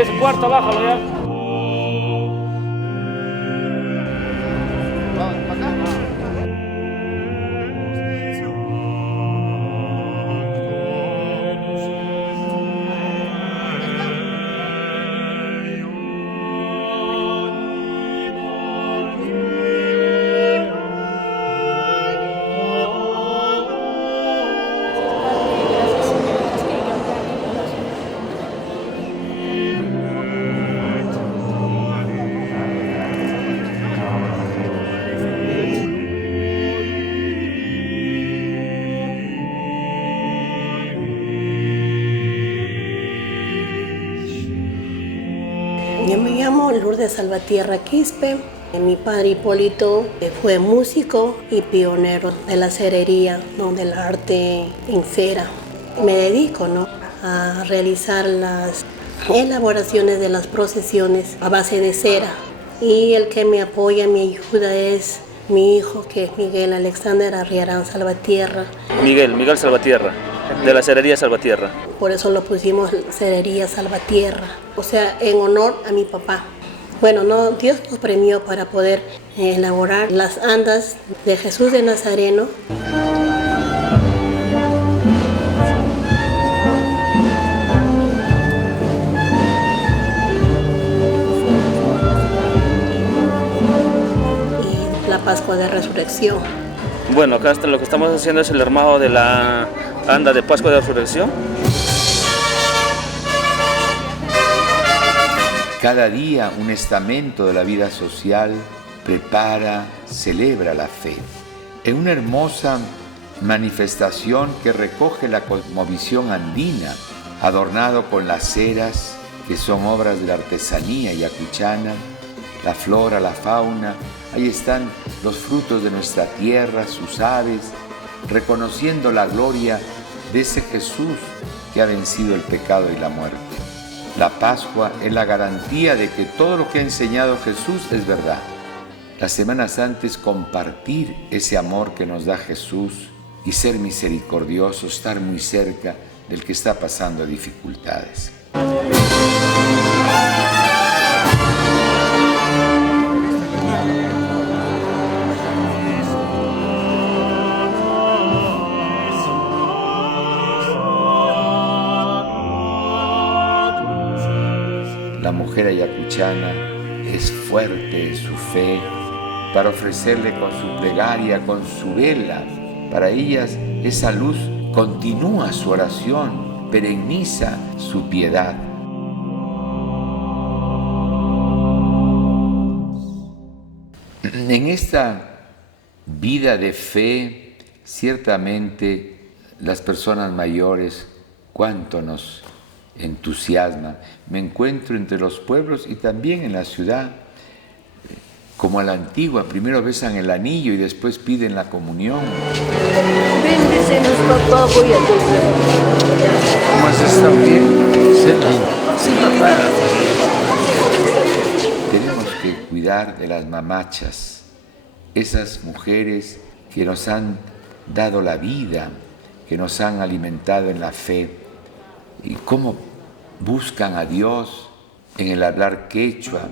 Ese cuarto, bájalo ya. Yo me llamo Lourdes Salvatierra Quispe. Mi padre Hipólito fue músico y pionero de la cerería, ¿no? Del arte en cera. Me dedico, ¿no? A realizar las elaboraciones de las procesiones a base de cera. Y el que me apoya, me ayuda es mi hijo, que es Miguel Alexander Arriarán Salvatierra. Miguel Salvatierra, de la cerería Salvatierra. Por eso lo pusimos cerería Salvatierra, o sea, en honor a mi papá. Bueno, no, Dios nos premió para poder elaborar las andas de Jesús de Nazareno. Y la Pascua de Resurrección. Bueno, acá lo que estamos haciendo es el armado de la anda de Pascua de Resurrección. Cada día un estamento de la vida social prepara, celebra la fe. En una hermosa manifestación que recoge la cosmovisión andina, adornado con las ceras, que son obras de la artesanía yacuchana, la flora, la fauna, ahí están los frutos de nuestra tierra, sus aves, reconociendo la gloria de ese Jesús que ha vencido el pecado y la muerte. La Pascua es la garantía de que todo lo que ha enseñado Jesús es verdad. La Semana Santa es compartir ese amor que nos da Jesús y ser misericordioso, estar muy cerca del que está pasando dificultades. La mujer ayacuchana es fuerte en su fe para ofrecerle con su plegaria, con su vela. Para ellas esa luz continúa su oración, perenniza su piedad. En esta vida de fe, ciertamente las personas mayores, cuánto nos entusiasma. Me encuentro entre los pueblos y también en la ciudad, como a la antigua, primero besan el anillo y después piden la comunión. Bendícenos, papá, voy a ¿Cómo has estado bien? Sí, papá. Tenemos que cuidar de las mamachas, esas mujeres que nos han dado la vida, que nos han alimentado en la fe. Y cómo buscan a Dios en el hablar quechua,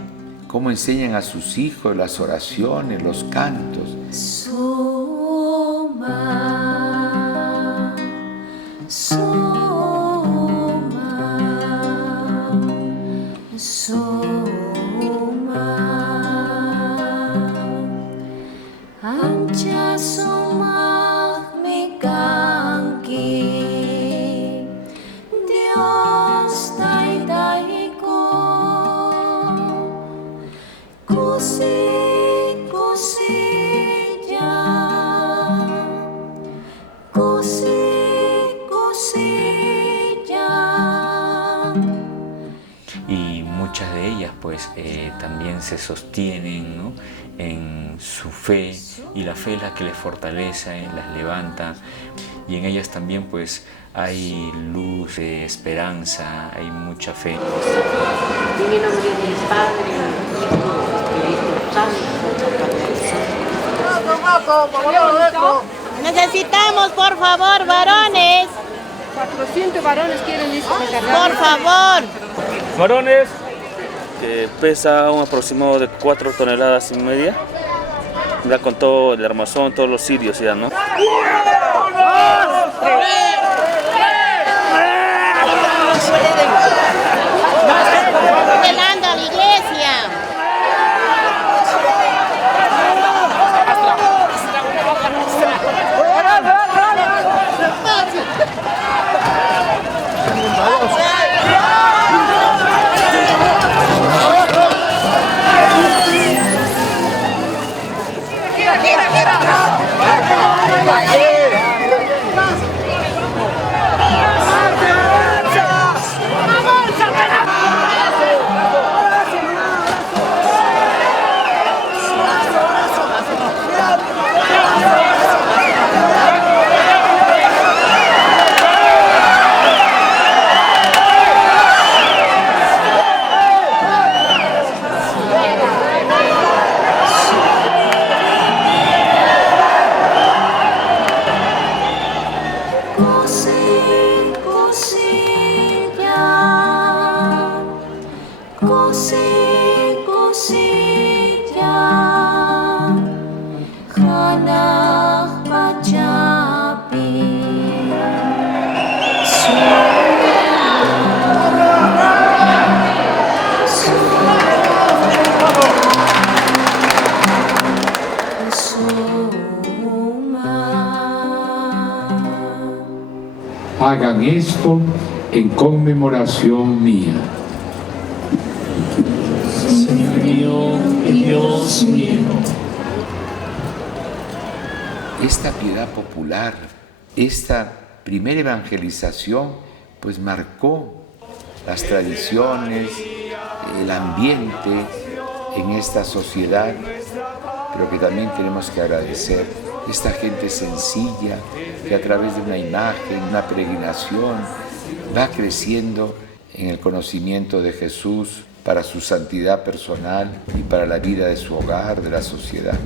cómo enseñan a sus hijos las oraciones, los cantos. Soma, soma, soma, ancha soma mi kanki. Y muchas de ellas pues también se sostienen, ¿no?, en su fe, y la fe es la que les fortalece, las levanta, y en ellas también pues hay luz, esperanza, hay mucha fe. En el nombre del Padre, del Hijo, Necesitamos, por favor, varones. 400 varones quieren ir. Por favor. Camarones, que pesa un aproximado de 4 toneladas y media. Ya con todo el armazón, todos los sitios ya, ¿no? Velando a la iglesia. Hagan esto en conmemoración mía. Señor mío y Dios mío. Esta piedad popular, esta primera evangelización, pues marcó las tradiciones, el ambiente en esta sociedad, pero que también tenemos que agradecer esta gente sencilla que a través de una imagen, una peregrinación, va creciendo en el conocimiento de Jesús para su santidad personal y para la vida de su hogar, de la sociedad.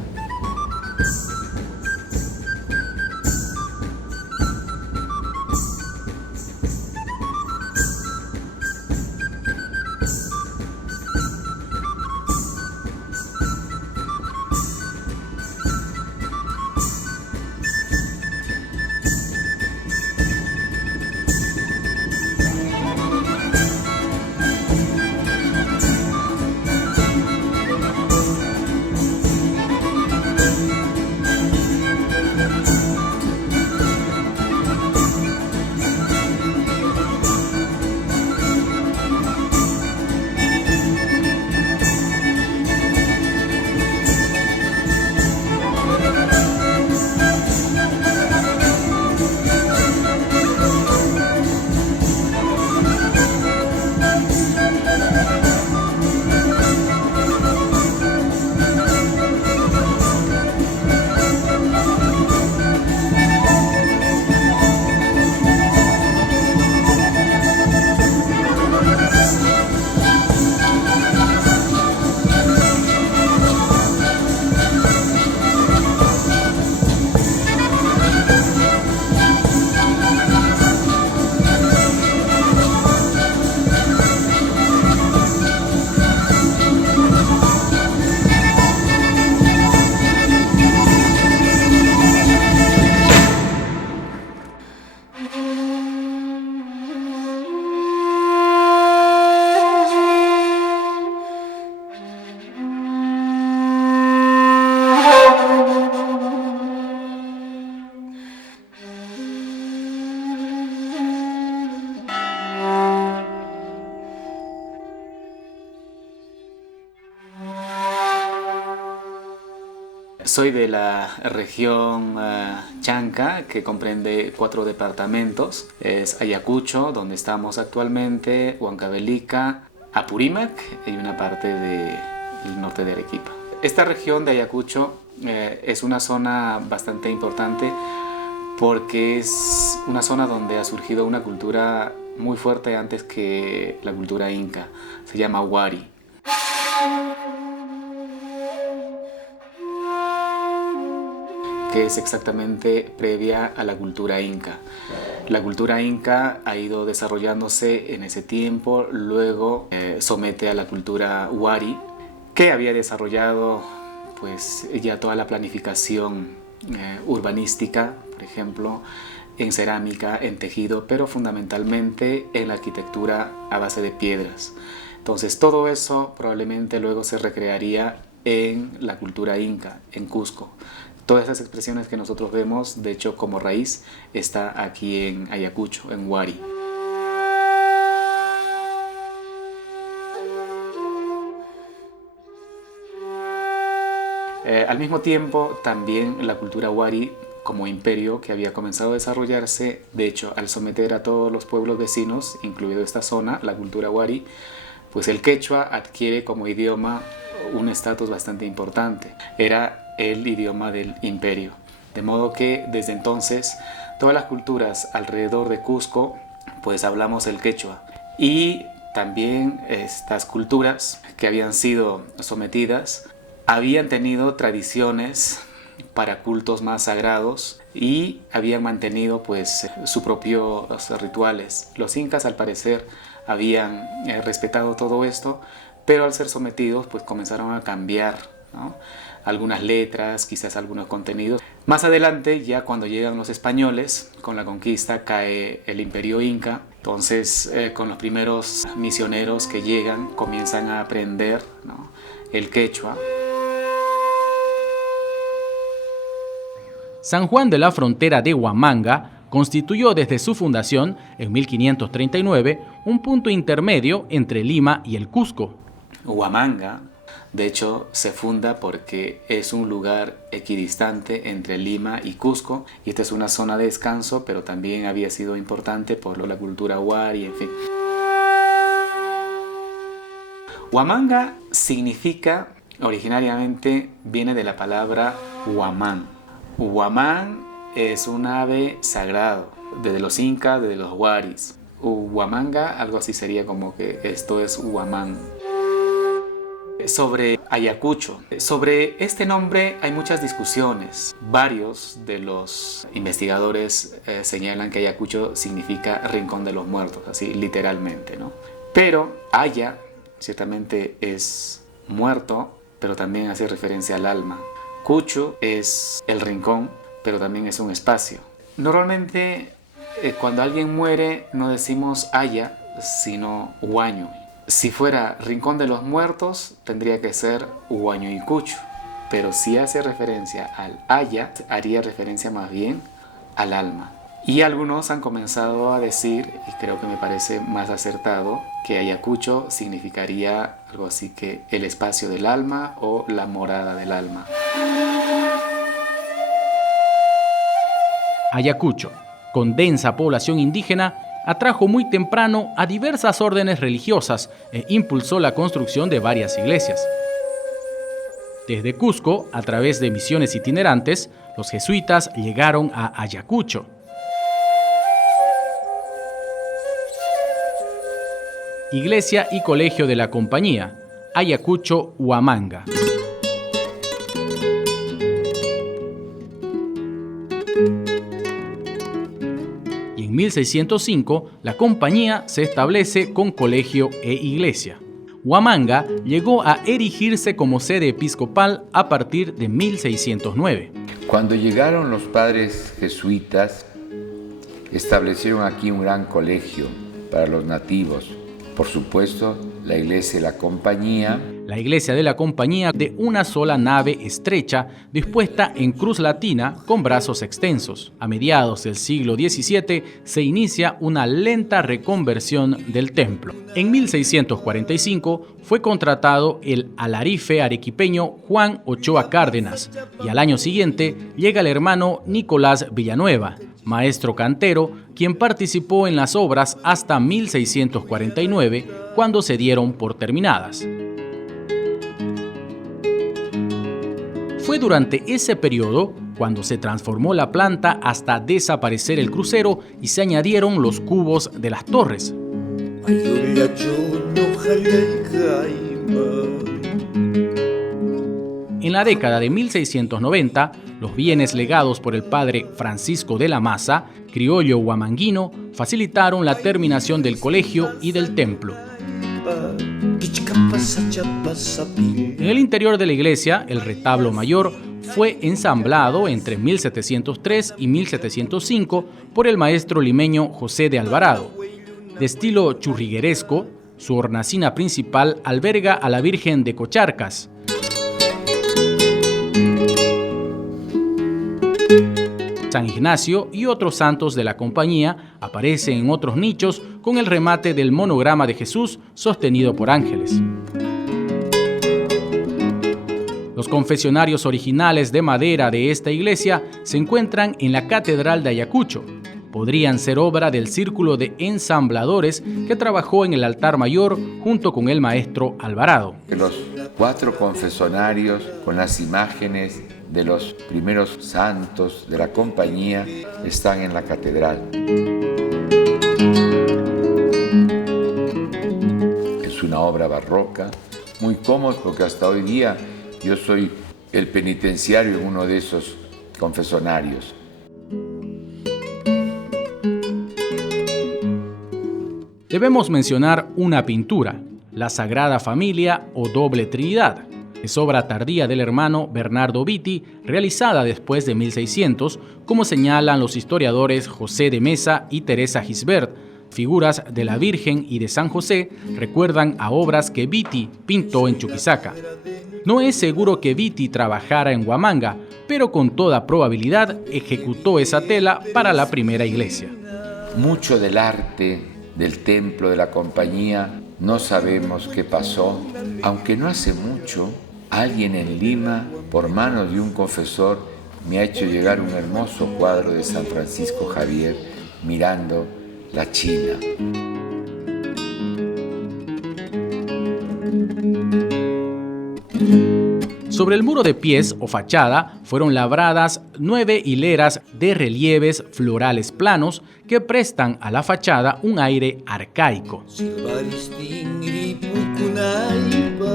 Soy de la región Chanca, que comprende 4 departamentos. Es Ayacucho, donde estamos actualmente, Huancavelica, Apurímac y una parte del norte de Arequipa. Esta región de Ayacucho es una zona bastante importante porque es una zona donde ha surgido una cultura muy fuerte antes que la cultura inca. Se llama Huari. Que es exactamente previa a la cultura inca. La cultura inca ha ido desarrollándose en ese tiempo, luego somete a la cultura wari, que había desarrollado pues ya toda la planificación urbanística, por ejemplo, en cerámica, en tejido, pero fundamentalmente en la arquitectura a base de piedras. Entonces todo eso probablemente luego se recrearía en la cultura inca, en Cusco. Todas esas expresiones que nosotros vemos, de hecho como raíz, está aquí en Ayacucho, en Huari. Al mismo tiempo, también la cultura Huari, como imperio que había comenzado a desarrollarse, de hecho, al someter a todos los pueblos vecinos, incluido esta zona, la cultura Huari, pues el quechua adquiere como idioma un estatus bastante importante. Era el idioma del imperio. De modo que desde entonces todas las culturas alrededor de Cusco pues hablamos el quechua. Y también estas culturas que habían sido sometidas habían tenido tradiciones para cultos más sagrados y habían mantenido pues sus propios rituales. Los incas al parecer habían respetado todo esto, pero al ser sometidos pues comenzaron a cambiar, ¿no?, algunas letras, quizás algunos contenidos. Más adelante, ya cuando llegan los españoles, con la conquista cae el imperio inca. Entonces con los primeros misioneros que llegan comienzan a aprender, ¿no?, el quechua. San Juan de la Frontera de Huamanga constituyó desde su fundación en 1539 un punto intermedio entre Lima y el Cusco. Huamanga, de hecho, se funda porque es un lugar equidistante entre Lima y Cusco, y esta es una zona de descanso, pero también había sido importante por la cultura huari, en fin. Huamanga significa, originariamente viene de la palabra huamán. Huamán es un ave sagrado, desde los incas, desde los huaris. Huamanga, algo así sería como que esto es Huamán. Sobre Ayacucho, sobre este nombre hay muchas discusiones. Varios de los investigadores señalan que Ayacucho significa rincón de los muertos, así literalmente, ¿no? Pero Aya ciertamente es muerto, pero también hace referencia al alma. Cucho es el rincón, pero también es un espacio. Normalmente cuando alguien muere no decimos Aya, sino Huaño. Si fuera rincón de los muertos, tendría que ser Huaño y Cucho. Pero si hace referencia al Aya, haría referencia más bien al alma. Y algunos han comenzado a decir, y creo que me parece más acertado, que Ayacucho significaría algo así que el espacio del alma o la morada del alma. Ayacucho, con densa población indígena, atrajo muy temprano a diversas órdenes religiosas e impulsó la construcción de varias iglesias. Desde Cusco, a través de misiones itinerantes, los jesuitas llegaron a Ayacucho. Iglesia y Colegio de la Compañía, Ayacucho, Huamanga. En 1605, la compañía se establece con colegio e iglesia. Huamanga llegó a erigirse como sede episcopal a partir de 1609. Cuando llegaron los padres jesuitas, establecieron aquí un gran colegio para los nativos. Por supuesto, la iglesia de la compañía. La iglesia de la compañía de una sola nave estrecha dispuesta en cruz latina con brazos extensos. A mediados del siglo XVII se inicia una lenta reconversión del templo. En 1645 fue contratado el alarife arequipeño Juan Ochoa Cárdenas y al año siguiente llega el hermano Nicolás Villanueva, maestro cantero, quien participó en las obras hasta 1649, cuando se dieron por terminadas. Fue durante ese periodo cuando se transformó la planta hasta desaparecer el crucero y se añadieron los cubos de las torres. En la década de 1690, Los bienes legados por el padre Francisco de la Maza, criollo huamanguino, facilitaron la terminación del colegio y del templo. En el interior de la iglesia, el retablo mayor fue ensamblado entre 1703 y 1705 por el maestro limeño José de Alvarado. De estilo churrigueresco, su hornacina principal alberga a la Virgen de Cocharcas. San Ignacio y otros santos de la compañía aparecen en otros nichos con el remate del monograma de Jesús sostenido por ángeles. Los confesionarios originales de madera de esta iglesia se encuentran en la Catedral de Ayacucho. Podrían ser obra del círculo de ensambladores que trabajó en el altar mayor junto con el maestro Alvarado. Los 4 confesonarios con las imágenes de los primeros santos de la compañía están en la catedral. Es una obra barroca, muy cómoda porque hasta hoy día yo soy el penitenciario en uno de esos confesonarios. Debemos mencionar una pintura, la Sagrada Familia o Doble Trinidad. Es obra tardía del hermano Bernardo Vitti, realizada después de 1600, como señalan los historiadores José de Mesa y Teresa Gisbert. Figuras de la Virgen y de San José recuerdan a obras que Vitti pintó en Chuquisaca. No es seguro que Vitti trabajara en Huamanga, pero con toda probabilidad ejecutó esa tela para la primera iglesia. Mucho del arte del templo de la compañía no sabemos qué pasó, aunque no hace mucho alguien en Lima, por manos de un confesor, me ha hecho llegar un hermoso cuadro de San Francisco Javier mirando la China. Sobre el muro de pies o fachada fueron labradas 9 hileras de relieves florales planos que prestan a la fachada un aire arcaico.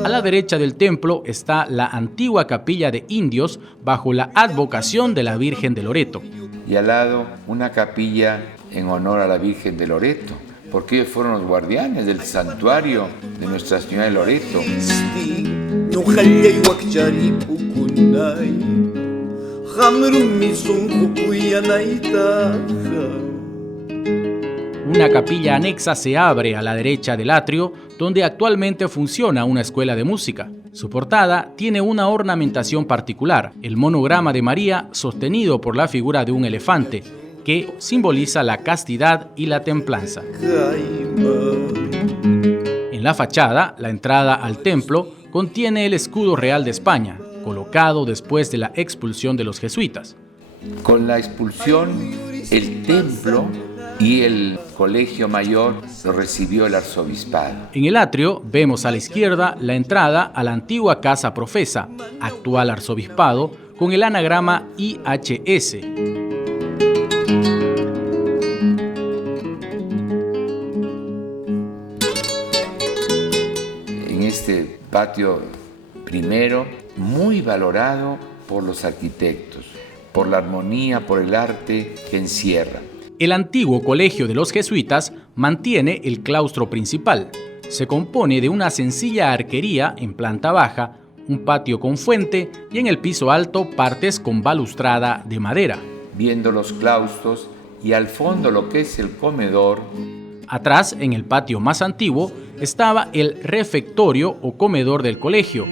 A la derecha del templo está la antigua capilla de indios bajo la advocación de la Virgen de Loreto. Y al lado una capilla en honor a la Virgen de Loreto, porque ellos fueron los guardianes del santuario de Nuestra Señora de Loreto. Una capilla anexa se abre a la derecha del atrio, donde actualmente funciona una escuela de música. Su portada tiene una ornamentación particular, el monograma de María sostenido por la figura de un elefante, que simboliza la castidad y la templanza. En la fachada, la entrada al templo contiene el escudo real de España, colocado después de la expulsión de los jesuitas. Con la expulsión, el templo y el colegio mayor lo recibió el arzobispado. En el atrio vemos a la izquierda la entrada a la antigua Casa Profesa, actual arzobispado, con el anagrama IHS. En este patio primero, muy valorado por los arquitectos, por la armonía, por el arte que encierra. El antiguo colegio de los jesuitas mantiene el claustro principal. Se compone de una sencilla arquería en planta baja, un patio con fuente y en el piso alto partes con balustrada de madera. Viendo los claustros y al fondo lo que es el comedor. Atrás, en el patio más antiguo, estaba el refectorio o comedor del colegio.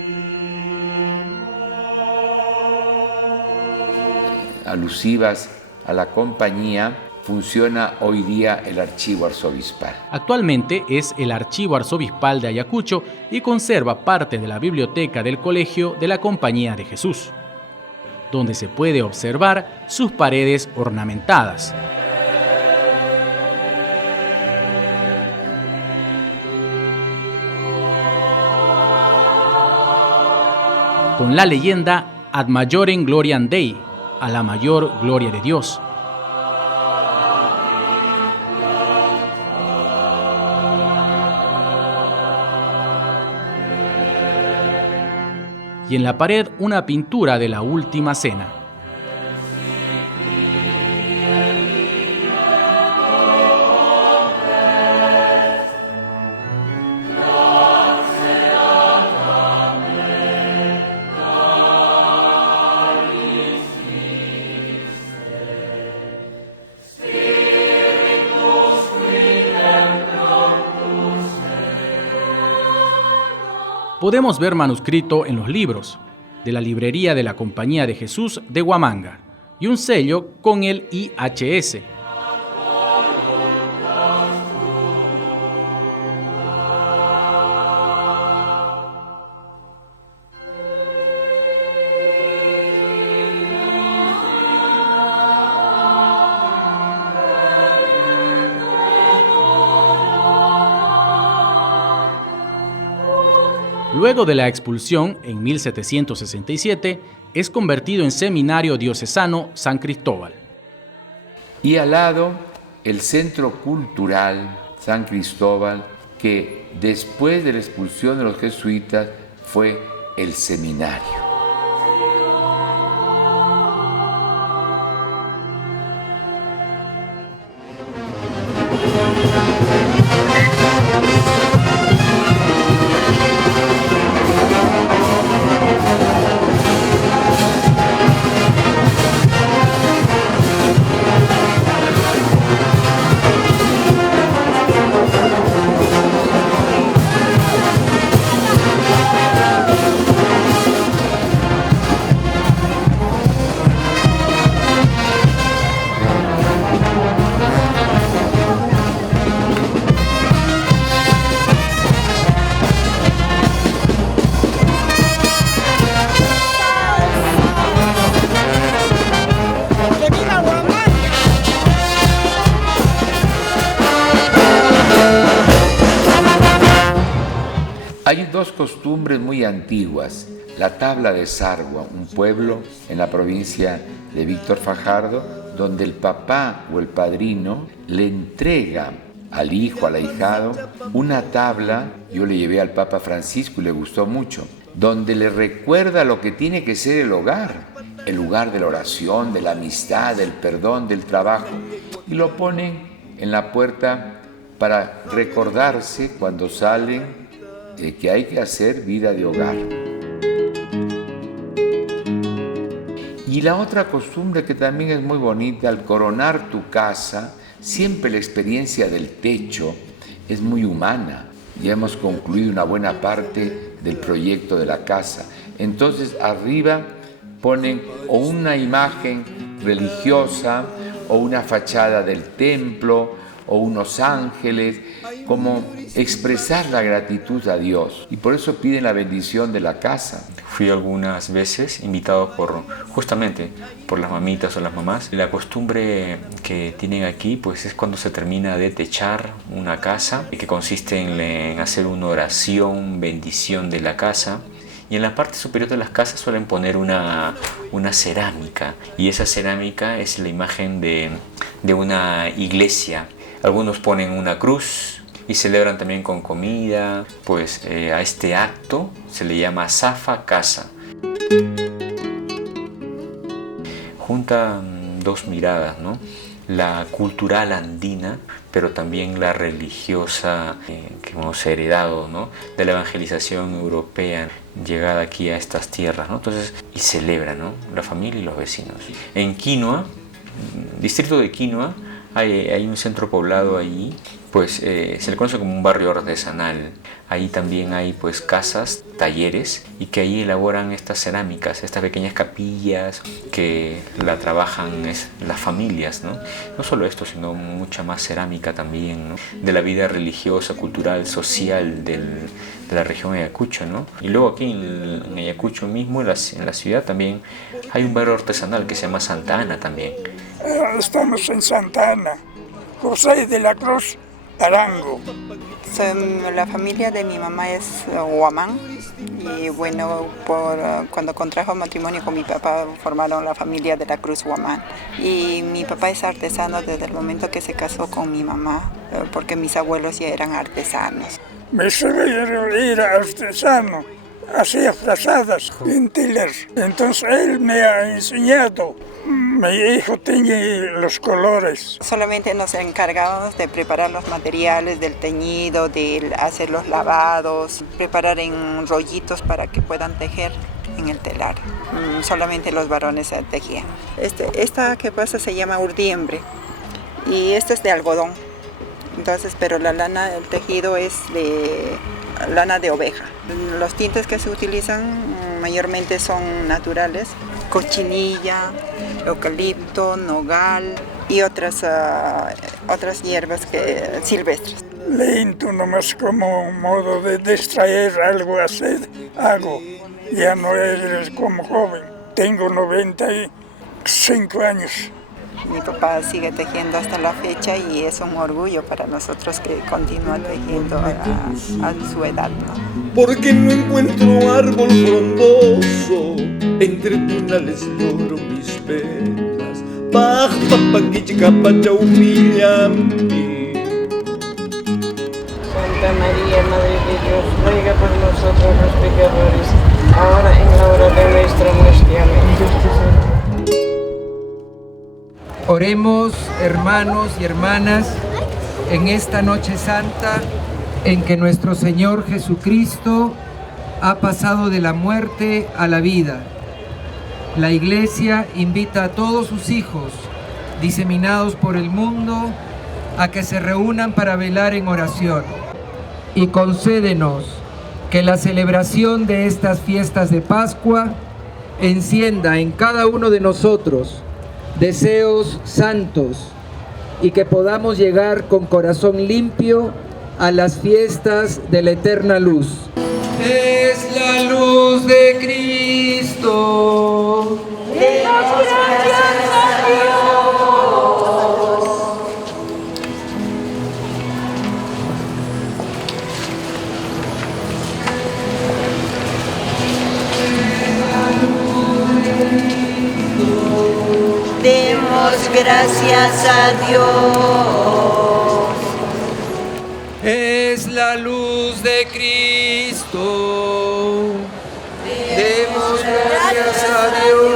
Alusivas a la compañía, funciona hoy día el archivo arzobispal. Actualmente es el archivo arzobispal de Ayacucho y conserva parte de la biblioteca del colegio de la Compañía de Jesús, donde se puede observar sus paredes ornamentadas. Con la leyenda Ad Majorem Gloriam Dei, a la mayor gloria de Dios. Y en la pared una pintura de la Última Cena. podemos ver manuscrito en los libros de la librería de la Compañía de Jesús de Huamanga y un sello con el IHS. Luego de la expulsión, en 1767, es convertido en seminario diocesano San Cristóbal. Y al lado, el Centro Cultural San Cristóbal, que después de la expulsión de los jesuitas fue el seminario. Hay dos costumbres muy antiguas. La tabla de Sargua, un pueblo en la provincia de Víctor Fajardo, donde el papá o el padrino le entrega al hijo, al ahijado, una tabla. Yo le llevé al Papa Francisco y le gustó mucho, donde le recuerda lo que tiene que ser el lugar de la oración, de la amistad, del perdón, del trabajo. Y lo ponen en la puerta para recordarse cuando salen que hay que hacer vida de hogar. Y la otra costumbre que también es muy bonita, al coronar tu casa, siempre la experiencia del techo es muy humana. Ya hemos concluido una buena parte del proyecto de la casa. Entonces arriba ponen o una imagen religiosa o una fachada del templo o unos ángeles, como expresar la gratitud a Dios. Y por eso piden la bendición de la casa. Fui algunas veces invitado justamente por las mamitas o las mamás. La costumbre que tienen aquí pues es cuando se termina de techar una casa, que consiste en hacer una oración, bendición de la casa. Y en la parte superior de las casas suelen poner una cerámica. Y esa cerámica es la imagen de una iglesia. Algunos ponen una cruz y celebran también con comida. Pues a este acto se le llama Zafa Casa. Juntan dos miradas, ¿no? La cultural andina, pero también la religiosa que hemos heredado, ¿no? De la evangelización europea llegada aquí a estas tierras, ¿no? Entonces, y celebran, ¿no? La familia y los vecinos. En Quinua, distrito de Quinua, hay un centro poblado allí, pues se le conoce como un barrio artesanal. Ahí también hay pues casas, talleres, y que ahí elaboran estas cerámicas, estas pequeñas capillas que la trabajan las familias, ¿no? No solo esto, sino mucha más cerámica también, ¿no? De la vida religiosa, cultural, social de la región de Ayacucho, ¿no? Y luego aquí en Ayacucho mismo, en la ciudad también hay un barrio artesanal que se llama Santa Ana también. Estamos en Santa Ana, José de la Cruz, Arango. La familia de mi mamá es Huamán y bueno, cuando contrajo matrimonio con mi papá formaron la familia de la Cruz Huamán. Y mi papá es artesano desde el momento que se casó con mi mamá, porque mis abuelos ya eran artesanos. Mi suegro era artesano, hacía frazadas en telar. Entonces él me ha enseñado. Mi hijo tiene los colores. Solamente nos encargábamos de preparar los materiales del teñido, de hacer los lavados, preparar en rollitos para que puedan tejer en el telar. Solamente los varones se tejían. Esta que pasa se llama urdiembre y esta es de algodón. Entonces, pero la lana, el tejido es de lana de oveja. Los tintes que se utilizan mayormente son naturales, cochinilla, eucalipto, nogal y otras hierbas silvestres. Lento nomás como un modo de distraer algo así, hago. Ya no eres como joven, tengo 95 años. Mi papá sigue tejiendo hasta la fecha y es un orgullo para nosotros que continúa tejiendo a su edad, ¿no? Porque no encuentro árbol frondoso, entre tunales lloro mis penas. Paj, papaquichica, pacha, humillampi. Santa María, Madre de Dios, ruega por nosotros los pecadores, ahora en la hora de nuestra muerte. Amén. Oremos, hermanos y hermanas, en esta noche santa en que nuestro Señor Jesucristo ha pasado de la muerte a la vida. La Iglesia invita a todos sus hijos, diseminados por el mundo, a que se reúnan para velar en oración. Y concédenos que la celebración de estas fiestas de Pascua encienda en cada uno de nosotros deseos santos y que podamos llegar con corazón limpio a las fiestas de la eterna luz. Es la luz de Cristo. Demos gracias a Dios. Demos gracias a Dios. Es la luz de Cristo. Demos gracias a Dios.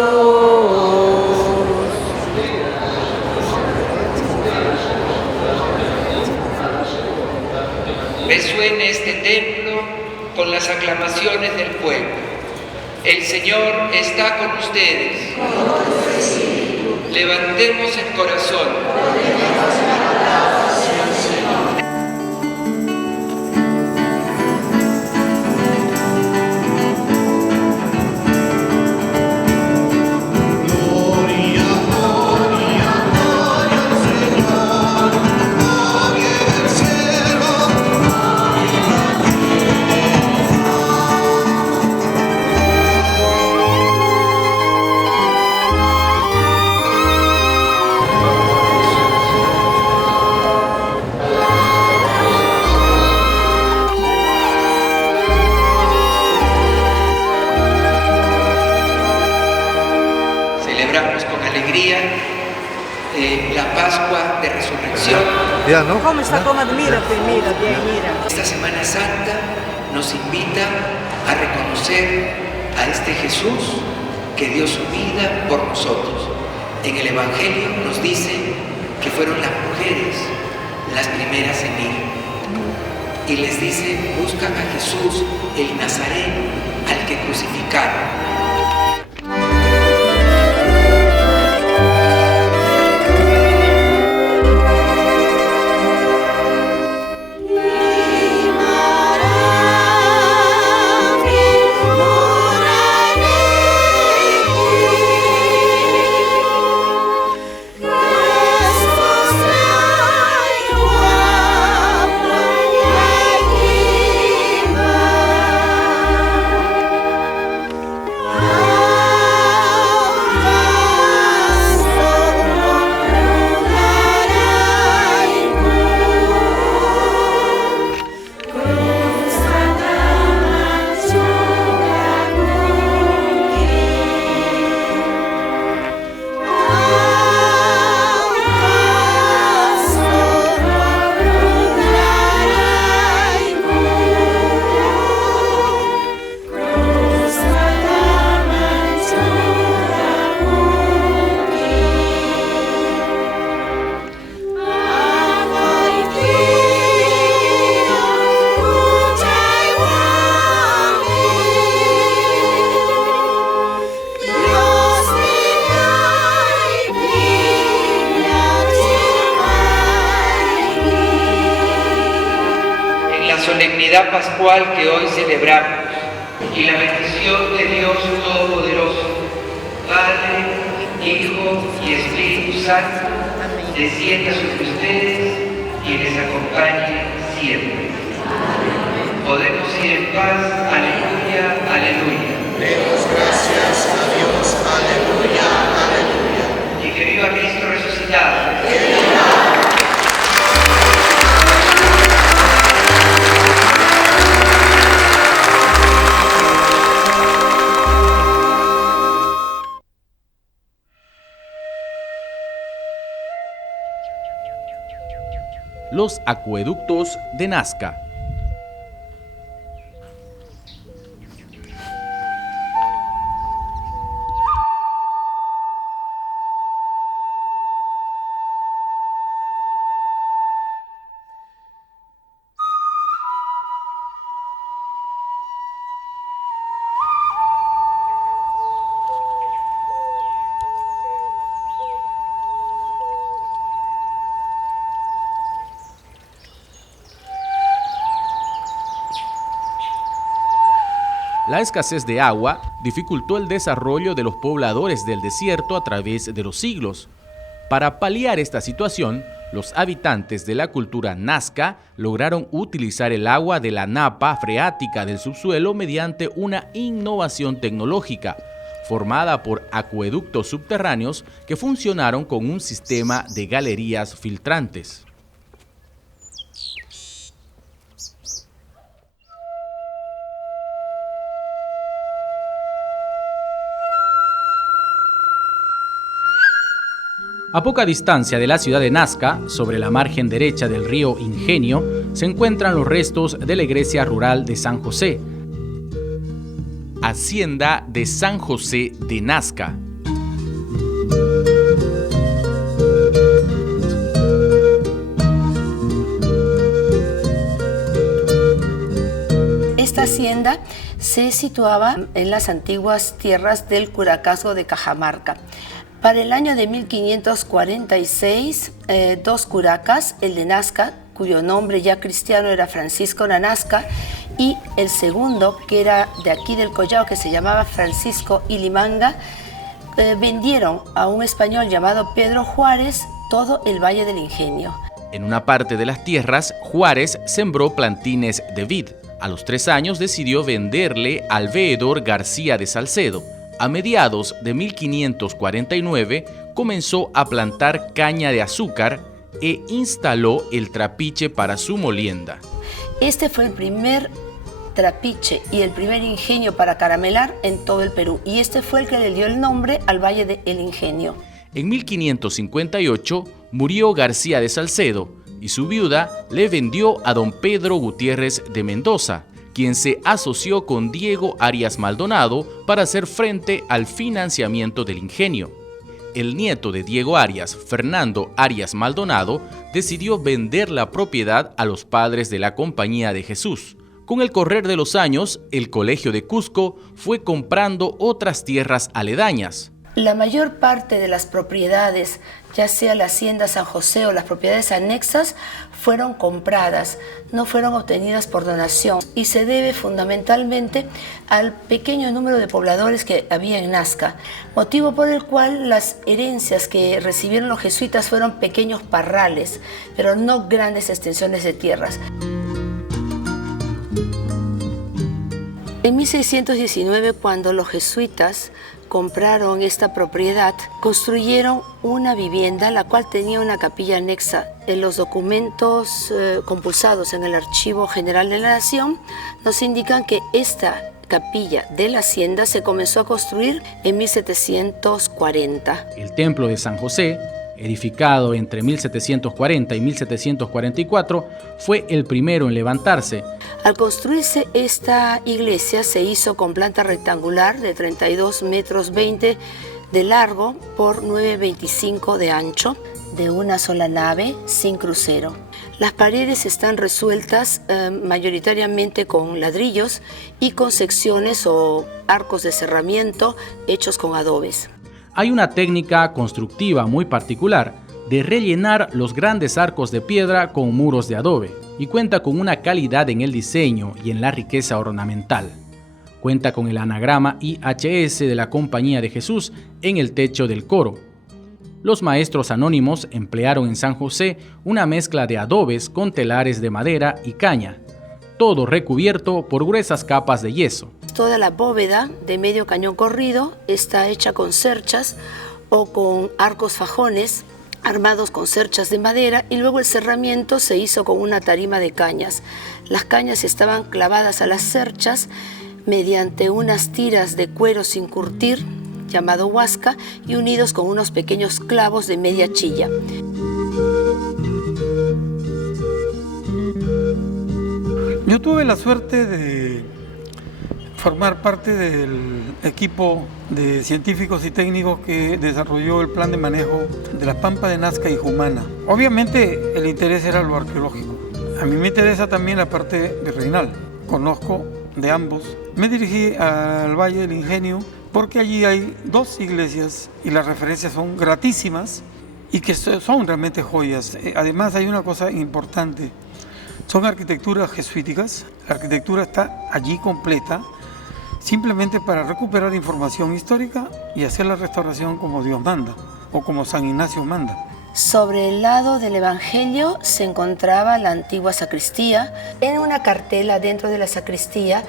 Resuene este templo con las aclamaciones del pueblo. El Señor está con ustedes. Levantemos el corazón. Celebramos con alegría la Pascua de Resurrección. Ya, ¿no? ¿Cómo está? Mira. Esta Semana Santa nos invita a reconocer a este Jesús que dio su vida por nosotros. En el Evangelio nos dice que fueron las mujeres las primeras en ir. Y les dice, buscan a Jesús, el Nazareno, al que crucificaron. Solemnidad pascual que hoy celebramos, y la bendición de Dios Todopoderoso, Padre, Hijo y Espíritu Santo, descienda sobre ustedes y les acompañe siempre. Podemos ir en paz. Aleluya, aleluya. Demos gracias a Dios. Aleluya, aleluya. Y que viva Cristo resucitado. Los acueductos de Nazca. La escasez de agua dificultó el desarrollo de los pobladores del desierto a través de los siglos. Para paliar esta situación, los habitantes de la cultura Nazca lograron utilizar el agua de la napa freática del subsuelo mediante una innovación tecnológica, formada por acueductos subterráneos que funcionaron con un sistema de galerías filtrantes. A poca distancia de la ciudad de Nazca, sobre la margen derecha del río Ingenio, se encuentran los restos de la iglesia rural de San José, Hacienda de San José de Nazca. Esta hacienda se situaba en las antiguas tierras del Curacazgo de Cajamarca. Para el año de 1546, dos curacas, el de Nazca, cuyo nombre ya cristiano era Francisco Nanazca, y el segundo, que era de aquí del Collao, que se llamaba Francisco Ilimanga, vendieron a un español llamado Pedro Juárez todo el Valle del Ingenio. En una parte de las tierras, Juárez sembró plantines de vid. A los 3 años decidió venderle al veedor García de Salcedo. A mediados de 1549 comenzó a plantar caña de azúcar e instaló el trapiche para su molienda. Este fue el primer trapiche y el primer ingenio para caramelar en todo el Perú, y este fue el que le dio el nombre al Valle del Ingenio. En 1558 murió García de Salcedo y su viuda le vendió a don Pedro Gutiérrez de Mendoza, quien se asoció con Diego Arias Maldonado para hacer frente al financiamiento del ingenio. El nieto de Diego Arias, Fernando Arias Maldonado, decidió vender la propiedad a los padres de la Compañía de Jesús. Con el correr de los años, el Colegio de Cusco fue comprando otras tierras aledañas. La mayor parte de las propiedades, ya sea la Hacienda San José o las propiedades anexas, fueron compradas, no fueron obtenidas por donación, y se debe fundamentalmente al pequeño número de pobladores que había en Nazca, motivo por el cual las herencias que recibieron los jesuitas fueron pequeños parrales, pero no grandes extensiones de tierras. En 1619, cuando los jesuitas compraron esta propiedad, construyeron una vivienda la cual tenía una capilla anexa. En los documentos compulsados en el Archivo General de la Nación nos indican que esta capilla de la hacienda se comenzó a construir en 1740. El templo de San José, edificado entre 1740 y 1744, fue el primero en levantarse. Al construirse esta iglesia se hizo con planta rectangular de 32 metros 20 de largo por 9,25 de ancho, de una sola nave, sin crucero. Las paredes están resueltas mayoritariamente con ladrillos y con secciones o arcos de cerramiento hechos con adobes. Hay una técnica constructiva muy particular de rellenar los grandes arcos de piedra con muros de adobe, y cuenta con una calidad en el diseño y en la riqueza ornamental. Cuenta con el anagrama IHS de la Compañía de Jesús en el techo del coro. Los maestros anónimos emplearon en San José una mezcla de adobes con telares de madera y caña, todo recubierto por gruesas capas de yeso. Toda la bóveda de medio cañón corrido está hecha con cerchas o con arcos fajones armados con cerchas de madera, y luego el cerramiento se hizo con una tarima de cañas. Las cañas estaban clavadas a las cerchas mediante unas tiras de cuero sin curtir, llamado huasca, y unidos con unos pequeños clavos de media chilla. Yo tuve la suerte de formar parte del equipo de científicos y técnicos que desarrolló el plan de manejo de la Pampa de Nazca y Jumana. Obviamente el interés era lo arqueológico. A mí me interesa también la parte virreinal. Conozco de ambos. Me dirigí al Valle del Ingenio porque allí hay 2 iglesias y las referencias son gratísimas y que son realmente joyas. Además hay una cosa importante. Son arquitecturas jesuíticas. La arquitectura está allí completa, simplemente para recuperar información histórica y hacer la restauración como Dios manda, o como San Ignacio manda. Sobre el lado del Evangelio se encontraba la antigua sacristía. En una cartela dentro de la sacristía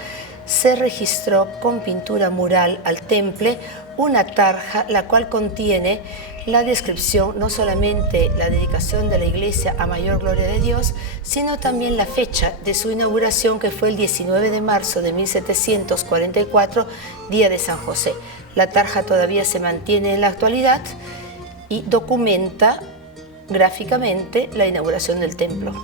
se registró con pintura mural al temple una tarja, la cual contiene la descripción, no solamente la dedicación de la iglesia a Mayor Gloria de Dios, sino también la fecha de su inauguración, que fue el 19 de marzo de 1744, día de San José. La tarja todavía se mantiene en la actualidad y documenta gráficamente la inauguración del templo.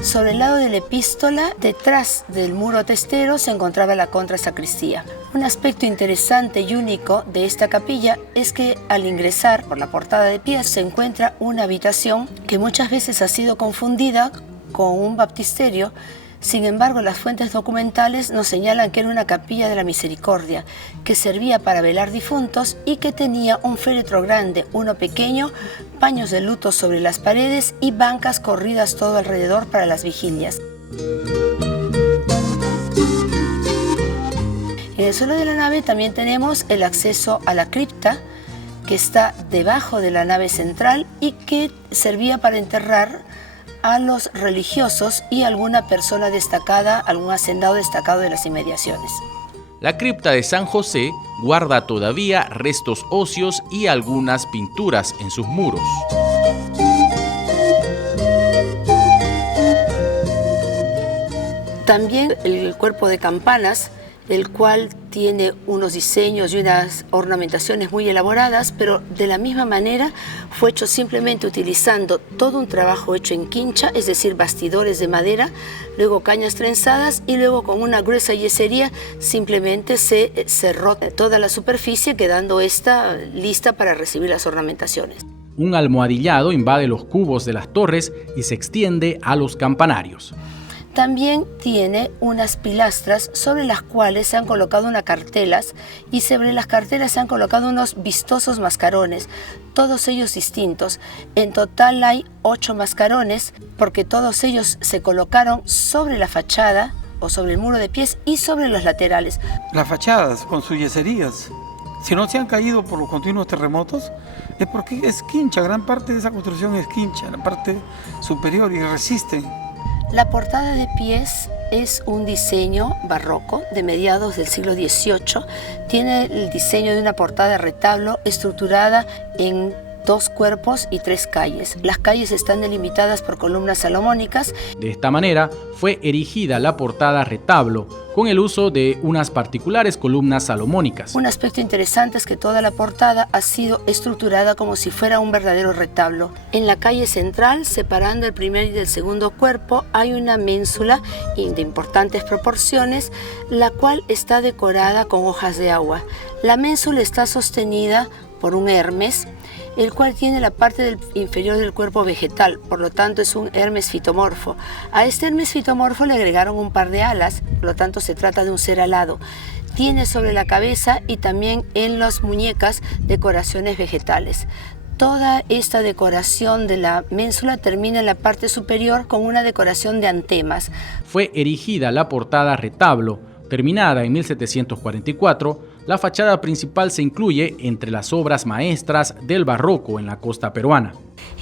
Sobre el lado de la epístola, detrás del muro testero, se encontraba la contrasacristía. Un aspecto interesante y único de esta capilla es que al ingresar por la portada de pie se encuentra una habitación que muchas veces ha sido confundida con un baptisterio. Sin embargo, las fuentes documentales nos señalan que era una capilla de la misericordia, que servía para velar difuntos y que tenía un féretro grande, uno pequeño, paños de luto sobre las paredes y bancas corridas todo alrededor para las vigilias. En el suelo de la nave también tenemos el acceso a la cripta, que está debajo de la nave central y que servía para enterrar a los religiosos y alguna persona destacada, algún hacendado destacado de las inmediaciones. La cripta de San José guarda todavía restos óseos y algunas pinturas en sus muros. También el cuerpo de campanas, el cual tiene unos diseños y unas ornamentaciones muy elaboradas, pero de la misma manera fue hecho simplemente utilizando todo un trabajo hecho en quincha, es decir, bastidores de madera, luego cañas trenzadas y luego con una gruesa yesería simplemente se cerró toda la superficie, quedando esta lista para recibir las ornamentaciones. Un almohadillado invade los cubos de las torres y se extiende a los campanarios. También tiene unas pilastras sobre las cuales se han colocado unas cartelas y sobre las cartelas se han colocado unos vistosos mascarones, todos ellos distintos. En total hay 8 mascarones porque todos ellos se colocaron sobre la fachada o sobre el muro de pies y sobre los laterales. Las fachadas con sus yeserías, si no se han caído por los continuos terremotos, es porque es quincha, gran parte de esa construcción es quincha, la parte superior, y resisten. La portada de pies es un diseño barroco de mediados del siglo XVIII. Tiene el diseño de una portada de retablo estructurada en 2 cuerpos y 3 calles. Las calles están delimitadas por columnas salomónicas. De esta manera fue erigida la portada retablo con el uso de unas particulares columnas salomónicas. Un aspecto interesante es que toda la portada ha sido estructurada como si fuera un verdadero retablo. En la calle central, separando el primer y el segundo cuerpo, hay una ménsula de importantes proporciones, la cual está decorada con hojas de agua. La ménsula está sostenida por un Hermes, el cual tiene la parte inferior del cuerpo vegetal, por lo tanto es un Hermes fitomorfo. A este Hermes fitomorfo le agregaron un par de alas, por lo tanto se trata de un ser alado. Tiene sobre la cabeza y también en las muñecas decoraciones vegetales. Toda esta decoración de la ménsula termina en la parte superior con una decoración de antemas. Fue erigida la portada retablo. Terminada en 1744, la fachada principal se incluye entre las obras maestras del barroco en la costa peruana.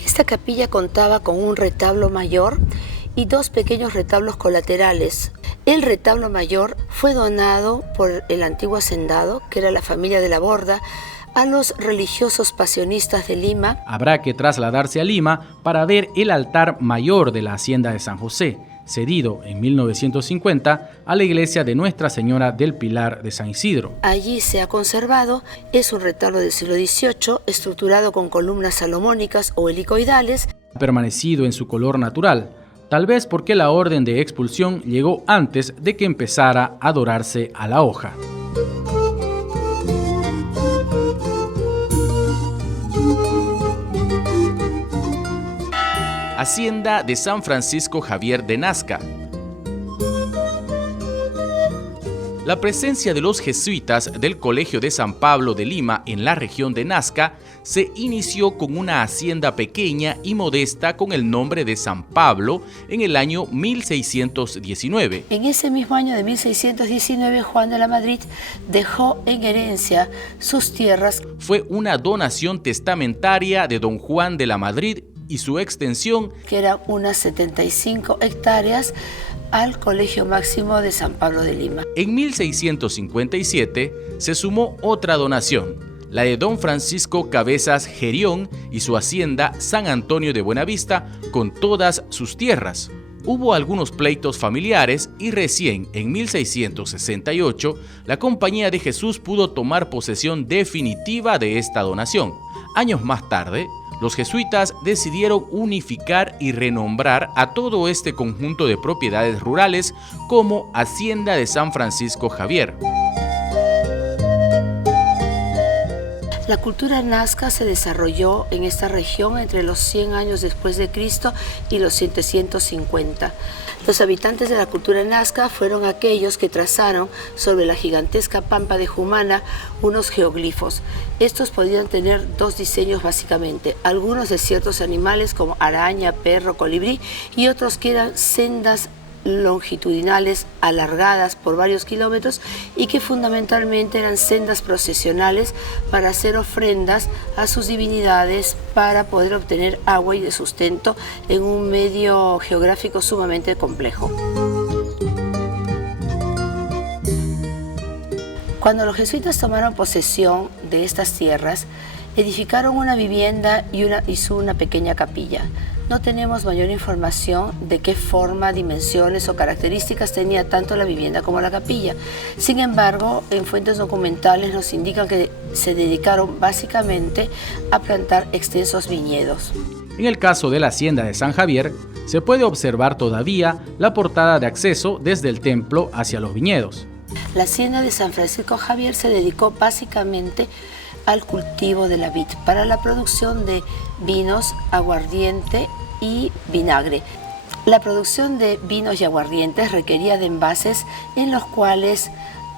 Esta capilla contaba con un retablo mayor y dos pequeños retablos colaterales. El retablo mayor fue donado por el antiguo hacendado, que era la familia de la Borda, a los religiosos pasionistas de Lima. Habrá que trasladarse a Lima para ver el altar mayor de la hacienda de San José, cedido en 1950 a la iglesia de Nuestra Señora del Pilar de San Isidro. Allí se ha conservado, es un retablo del siglo XVIII, estructurado con columnas salomónicas o helicoidales. Ha permanecido en su color natural, tal vez porque la orden de expulsión llegó antes de que empezara a dorarse a la hoja. Hacienda de San Francisco Javier de Nazca. La presencia de los jesuitas del Colegio de San Pablo de Lima en la región de Nazca se inició con una hacienda pequeña y modesta con el nombre de San Pablo en el año 1619. En ese mismo año de 1619, Juan de la Madrid dejó en herencia sus tierras. Fue una donación testamentaria de don Juan de la Madrid y su extensión, que era unas 75 hectáreas, al Colegio Máximo de San Pablo de Lima. En 1657 se sumó otra donación, la de don Francisco Cabezas Gerión y su hacienda San Antonio de Buenavista con todas sus tierras. Hubo algunos pleitos familiares y recién en 1668 la Compañía de Jesús pudo tomar posesión definitiva de esta donación. Años más tarde, los jesuitas decidieron unificar y renombrar a todo este conjunto de propiedades rurales como Hacienda de San Francisco Javier. La cultura nazca se desarrolló en esta región entre los 100 años después de Cristo y los 750. Los habitantes de la cultura nazca fueron aquellos que trazaron sobre la gigantesca pampa de Jumana unos geoglifos. Estos podían tener dos diseños básicamente, algunos de ciertos animales como araña, perro, colibrí y otros que eran sendas longitudinales alargadas por varios kilómetros y que fundamentalmente eran sendas procesionales para hacer ofrendas a sus divinidades para poder obtener agua y de sustento en un medio geográfico sumamente complejo. Cuando los jesuitas tomaron posesión de estas tierras, edificaron una vivienda y hizo una pequeña capilla. No tenemos mayor información de qué forma, dimensiones o características tenía tanto la vivienda como la capilla. Sin embargo, en fuentes documentales nos indican que se dedicaron básicamente a plantar extensos viñedos. En el caso de la hacienda de San Javier, se puede observar todavía la portada de acceso desde el templo hacia los viñedos. La hacienda de San Francisco Javier se dedicó básicamente al cultivo de la vid para la producción de vinos, aguardiente y vinagre. La producción de vinos y aguardientes requería de envases en los cuales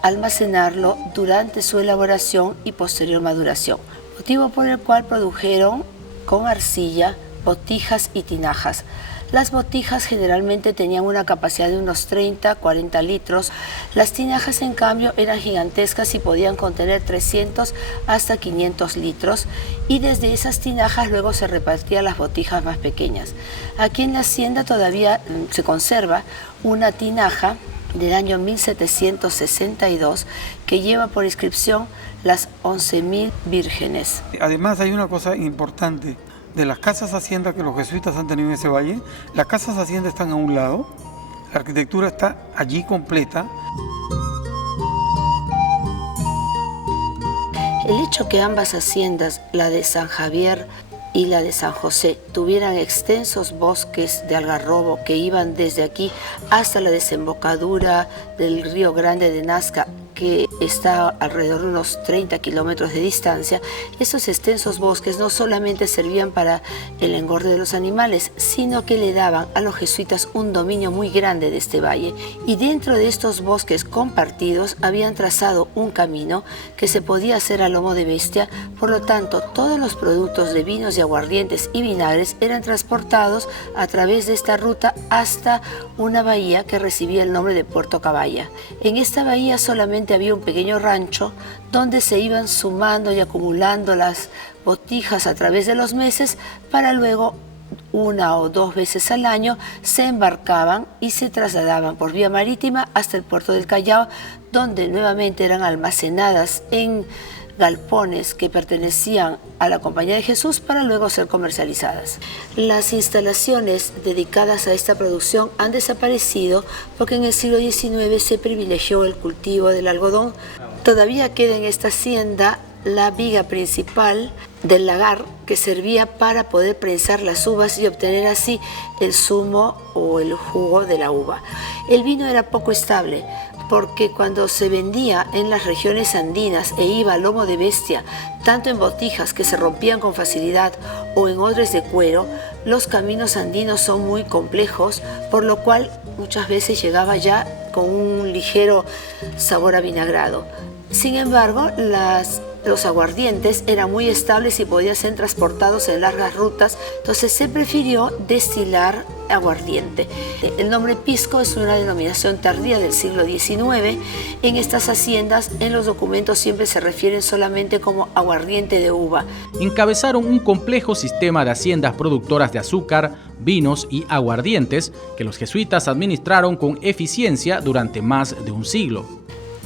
almacenarlo durante su elaboración y posterior maduración, motivo por el cual produjeron con arcilla botijas y tinajas. Las botijas generalmente tenían una capacidad de unos 30-40 litros. Las tinajas, en cambio, eran gigantescas y podían contener 300 hasta 500 litros. Y desde esas tinajas luego se repartían las botijas más pequeñas. Aquí en la hacienda todavía se conserva una tinaja del año 1762 que lleva por inscripción las 11.000 vírgenes. Además hay una cosa importante. De las casas hacienda que los jesuitas han tenido en ese valle, las casas hacienda están a un lado, la arquitectura está allí completa. El hecho que ambas haciendas, la de San Javier y la de San José, tuvieran extensos bosques de algarrobo que iban desde aquí hasta la desembocadura del río Grande de Nazca, que está alrededor de unos 30 kilómetros de distancia, estos extensos bosques no solamente servían para el engorde de los animales, sino que le daban a los jesuitas un dominio muy grande de este valle. Y dentro de estos bosques compartidos habían trazado un camino que se podía hacer a lomo de bestia, por lo tanto todos los productos de vinos y aguardientes y vinagres eran transportados a través de esta ruta hasta una bahía que recibía el nombre de Puerto Cabaya. En esta bahía solamente había un pequeño rancho donde se iban sumando y acumulando las botijas a través de los meses para luego 1 o 2 veces al año se embarcaban y se trasladaban por vía marítima hasta el puerto del Callao, donde nuevamente eran almacenadas en galpones que pertenecían a la Compañía de Jesús para luego ser comercializadas. Las instalaciones dedicadas a esta producción han desaparecido porque en el siglo XIX se privilegió el cultivo del algodón. Todavía queda en esta hacienda la viga principal del lagar que servía para poder prensar las uvas y obtener así el zumo o el jugo de la uva. El vino era poco estable porque cuando se vendía en las regiones andinas e iba a lomo de bestia, tanto en botijas que se rompían con facilidad o en odres de cuero, los caminos andinos son muy complejos, por lo cual muchas veces llegaba ya con un ligero sabor avinagrado. Sin embargo, los aguardientes eran muy estables y podían ser transportados en largas rutas, entonces se prefirió destilar aguardiente. El nombre pisco es una denominación tardía del siglo XIX. En estas haciendas, en los documentos siempre se refieren solamente como aguardiente de uva. Encabezaron un complejo sistema de haciendas productoras de azúcar, vinos y aguardientes que los jesuitas administraron con eficiencia durante más de un siglo.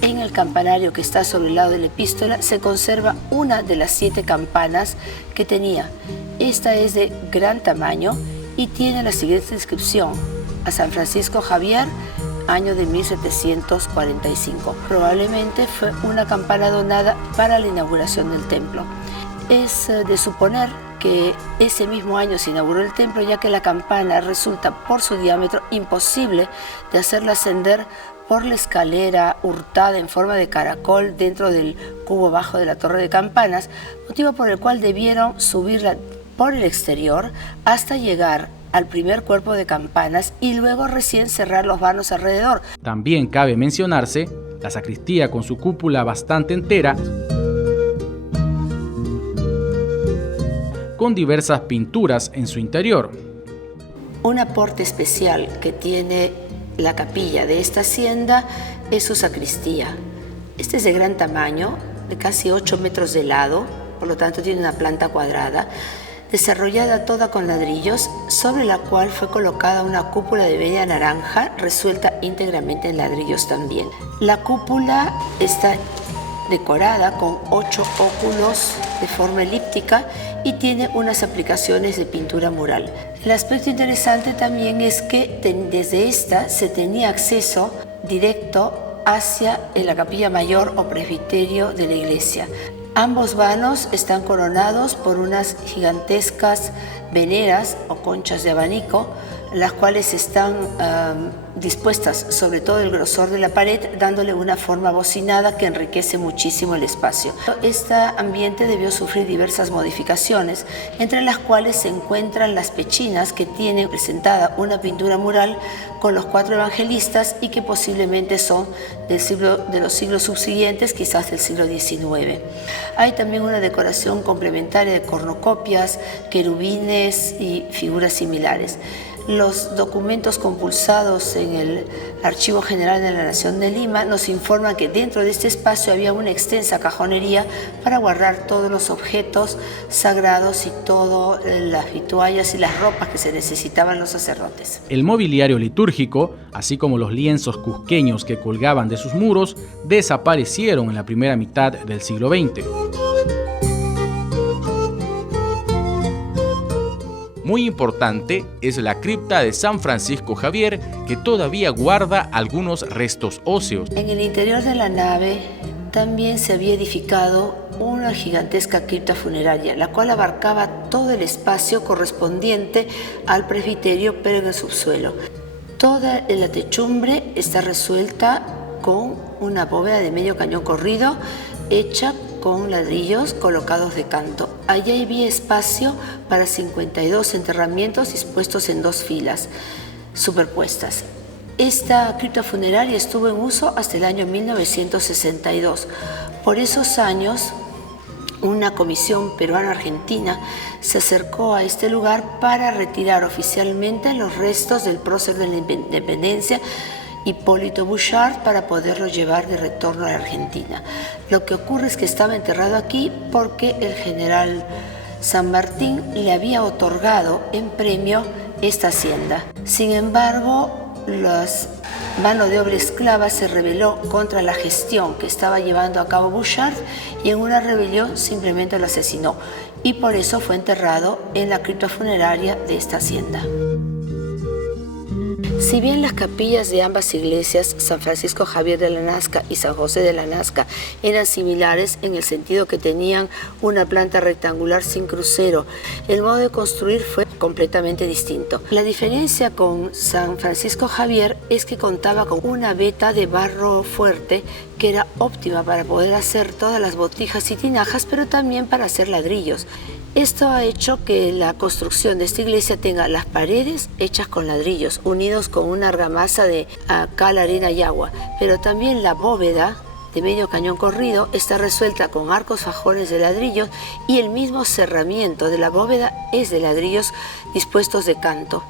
En el campanario que está sobre el lado de la epístola se conserva una de las 7 campanas que tenía. Esta es de gran tamaño y tiene la siguiente inscripción: a San Francisco Javier, año de 1745. Probablemente fue una campana donada para la inauguración del templo. Es de suponer que ese mismo año se inauguró el templo, ya que la campana resulta por su diámetro imposible de hacerla ascender por la escalera hurtada en forma de caracol dentro del cubo bajo de la torre de campanas, motivo por el cual debieron subirla por el exterior hasta llegar al primer cuerpo de campanas y luego recién cerrar los vanos alrededor. También cabe mencionarse la sacristía con su cúpula bastante entera, con diversas pinturas en su interior. Un aporte especial que tiene la capilla de esta hacienda es su sacristía. Este es de gran tamaño, de casi 8 metros de lado, por lo tanto tiene una planta cuadrada, desarrollada toda con ladrillos, sobre la cual fue colocada una cúpula de media naranja, resuelta íntegramente en ladrillos también. La cúpula está decorada con 8 óculos de forma elíptica y tiene unas aplicaciones de pintura mural. El aspecto interesante también es que desde esta se tenía acceso directo hacia la capilla mayor o presbiterio de la iglesia. Ambos vanos están coronados por unas gigantescas veneras o conchas de abanico, las cuales están dispuestas sobre todo el grosor de la pared, dándole una forma bocinada que enriquece muchísimo el espacio. Este ambiente debió sufrir diversas modificaciones, entre las cuales se encuentran las pechinas, que tienen presentada una pintura mural con los 4 evangelistas y que posiblemente son de los siglos subsiguientes, quizás del siglo XIX. Hay también una decoración complementaria de cornucopias, querubines y figuras similares. Los documentos compulsados en el Archivo General de la Nación de Lima nos informan que dentro de este espacio había una extensa cajonería para guardar todos los objetos sagrados y todas las vituallas y las ropas que se necesitaban los sacerdotes. El mobiliario litúrgico, así como los lienzos cusqueños que colgaban de sus muros, desaparecieron en la primera mitad del siglo XX. Muy importante es la cripta de San Francisco Javier, que todavía guarda algunos restos óseos. En el interior de la nave también se había edificado una gigantesca cripta funeraria, la cual abarcaba todo el espacio correspondiente al presbiterio, pero en el subsuelo. Toda la techumbre está resuelta con una bóveda de medio cañón corrido hecha con ladrillos colocados de canto. Allí había espacio para 52 enterramientos dispuestos en 2 filas superpuestas. Esta cripta funeraria estuvo en uso hasta el año 1962. Por esos años, una comisión peruano-argentina se acercó a este lugar para retirar oficialmente los restos del prócer de la independencia, Hipólito Bouchard, para poderlo llevar de retorno a la Argentina. Lo que ocurre es que estaba enterrado aquí porque el general San Martín le había otorgado en premio esta hacienda. Sin embargo, la mano de obra esclava se rebeló contra la gestión que estaba llevando a cabo Bouchard y en una rebelión simplemente lo asesinó, y por eso fue enterrado en la cripta funeraria de esta hacienda. Si bien las capillas de ambas iglesias, San Francisco Javier de la Nazca y San José de la Nazca, eran similares en el sentido que tenían una planta rectangular sin crucero, el modo de construir fue completamente distinto. La diferencia con San Francisco Javier es que contaba con una veta de barro fuerte que era óptima para poder hacer todas las botijas y tinajas, pero también para hacer ladrillos. Esto ha hecho que la construcción de esta iglesia tenga las paredes hechas con ladrillos, unidos con una argamasa de cal, arena y agua, pero también la bóveda de medio cañón corrido está resuelta con arcos fajones de ladrillos y el mismo cerramiento de la bóveda es de ladrillos dispuestos de canto.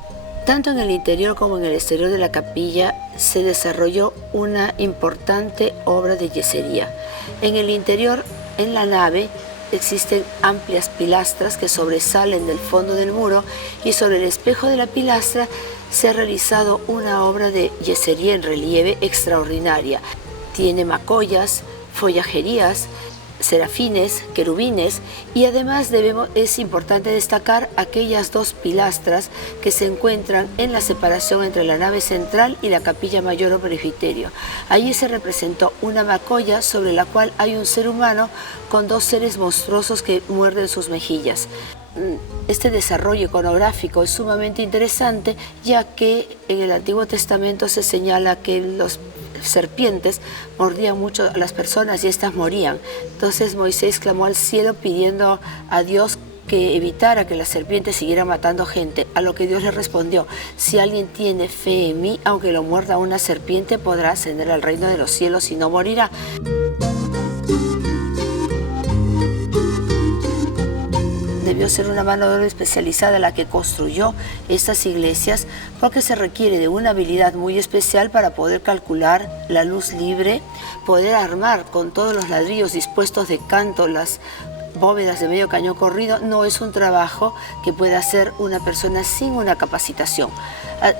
Tanto en el interior como en el exterior de la capilla se desarrolló una importante obra de yesería. En el interior, en la nave, existen amplias pilastras que sobresalen del fondo del muro y sobre el espejo de la pilastra se ha realizado una obra de yesería en relieve extraordinaria. Tiene macollas, follajerías, serafines, querubines y además es importante destacar aquellas 2 pilastras que se encuentran en la separación entre la nave central y la capilla mayor o presbiterio. Allí se representó una macolla sobre la cual hay un ser humano con 2 seres monstruosos que muerden sus mejillas. Este desarrollo iconográfico es sumamente interesante, ya que en el Antiguo Testamento se señala que los serpientes mordían mucho a las personas y éstas morían. Entonces Moisés clamó al cielo pidiendo a Dios que evitara que las serpientes siguieran matando gente, a lo que Dios le respondió: si alguien tiene fe en mí, aunque lo muerda una serpiente, podrá ascender al reino de los cielos y no morirá. Debió ser una mano de obra especializada la que construyó estas iglesias, porque se requiere de una habilidad muy especial para poder calcular la luz libre, poder armar con todos los ladrillos dispuestos de canto las bóvedas de medio cañón corrido. No es un trabajo que pueda hacer una persona sin una capacitación.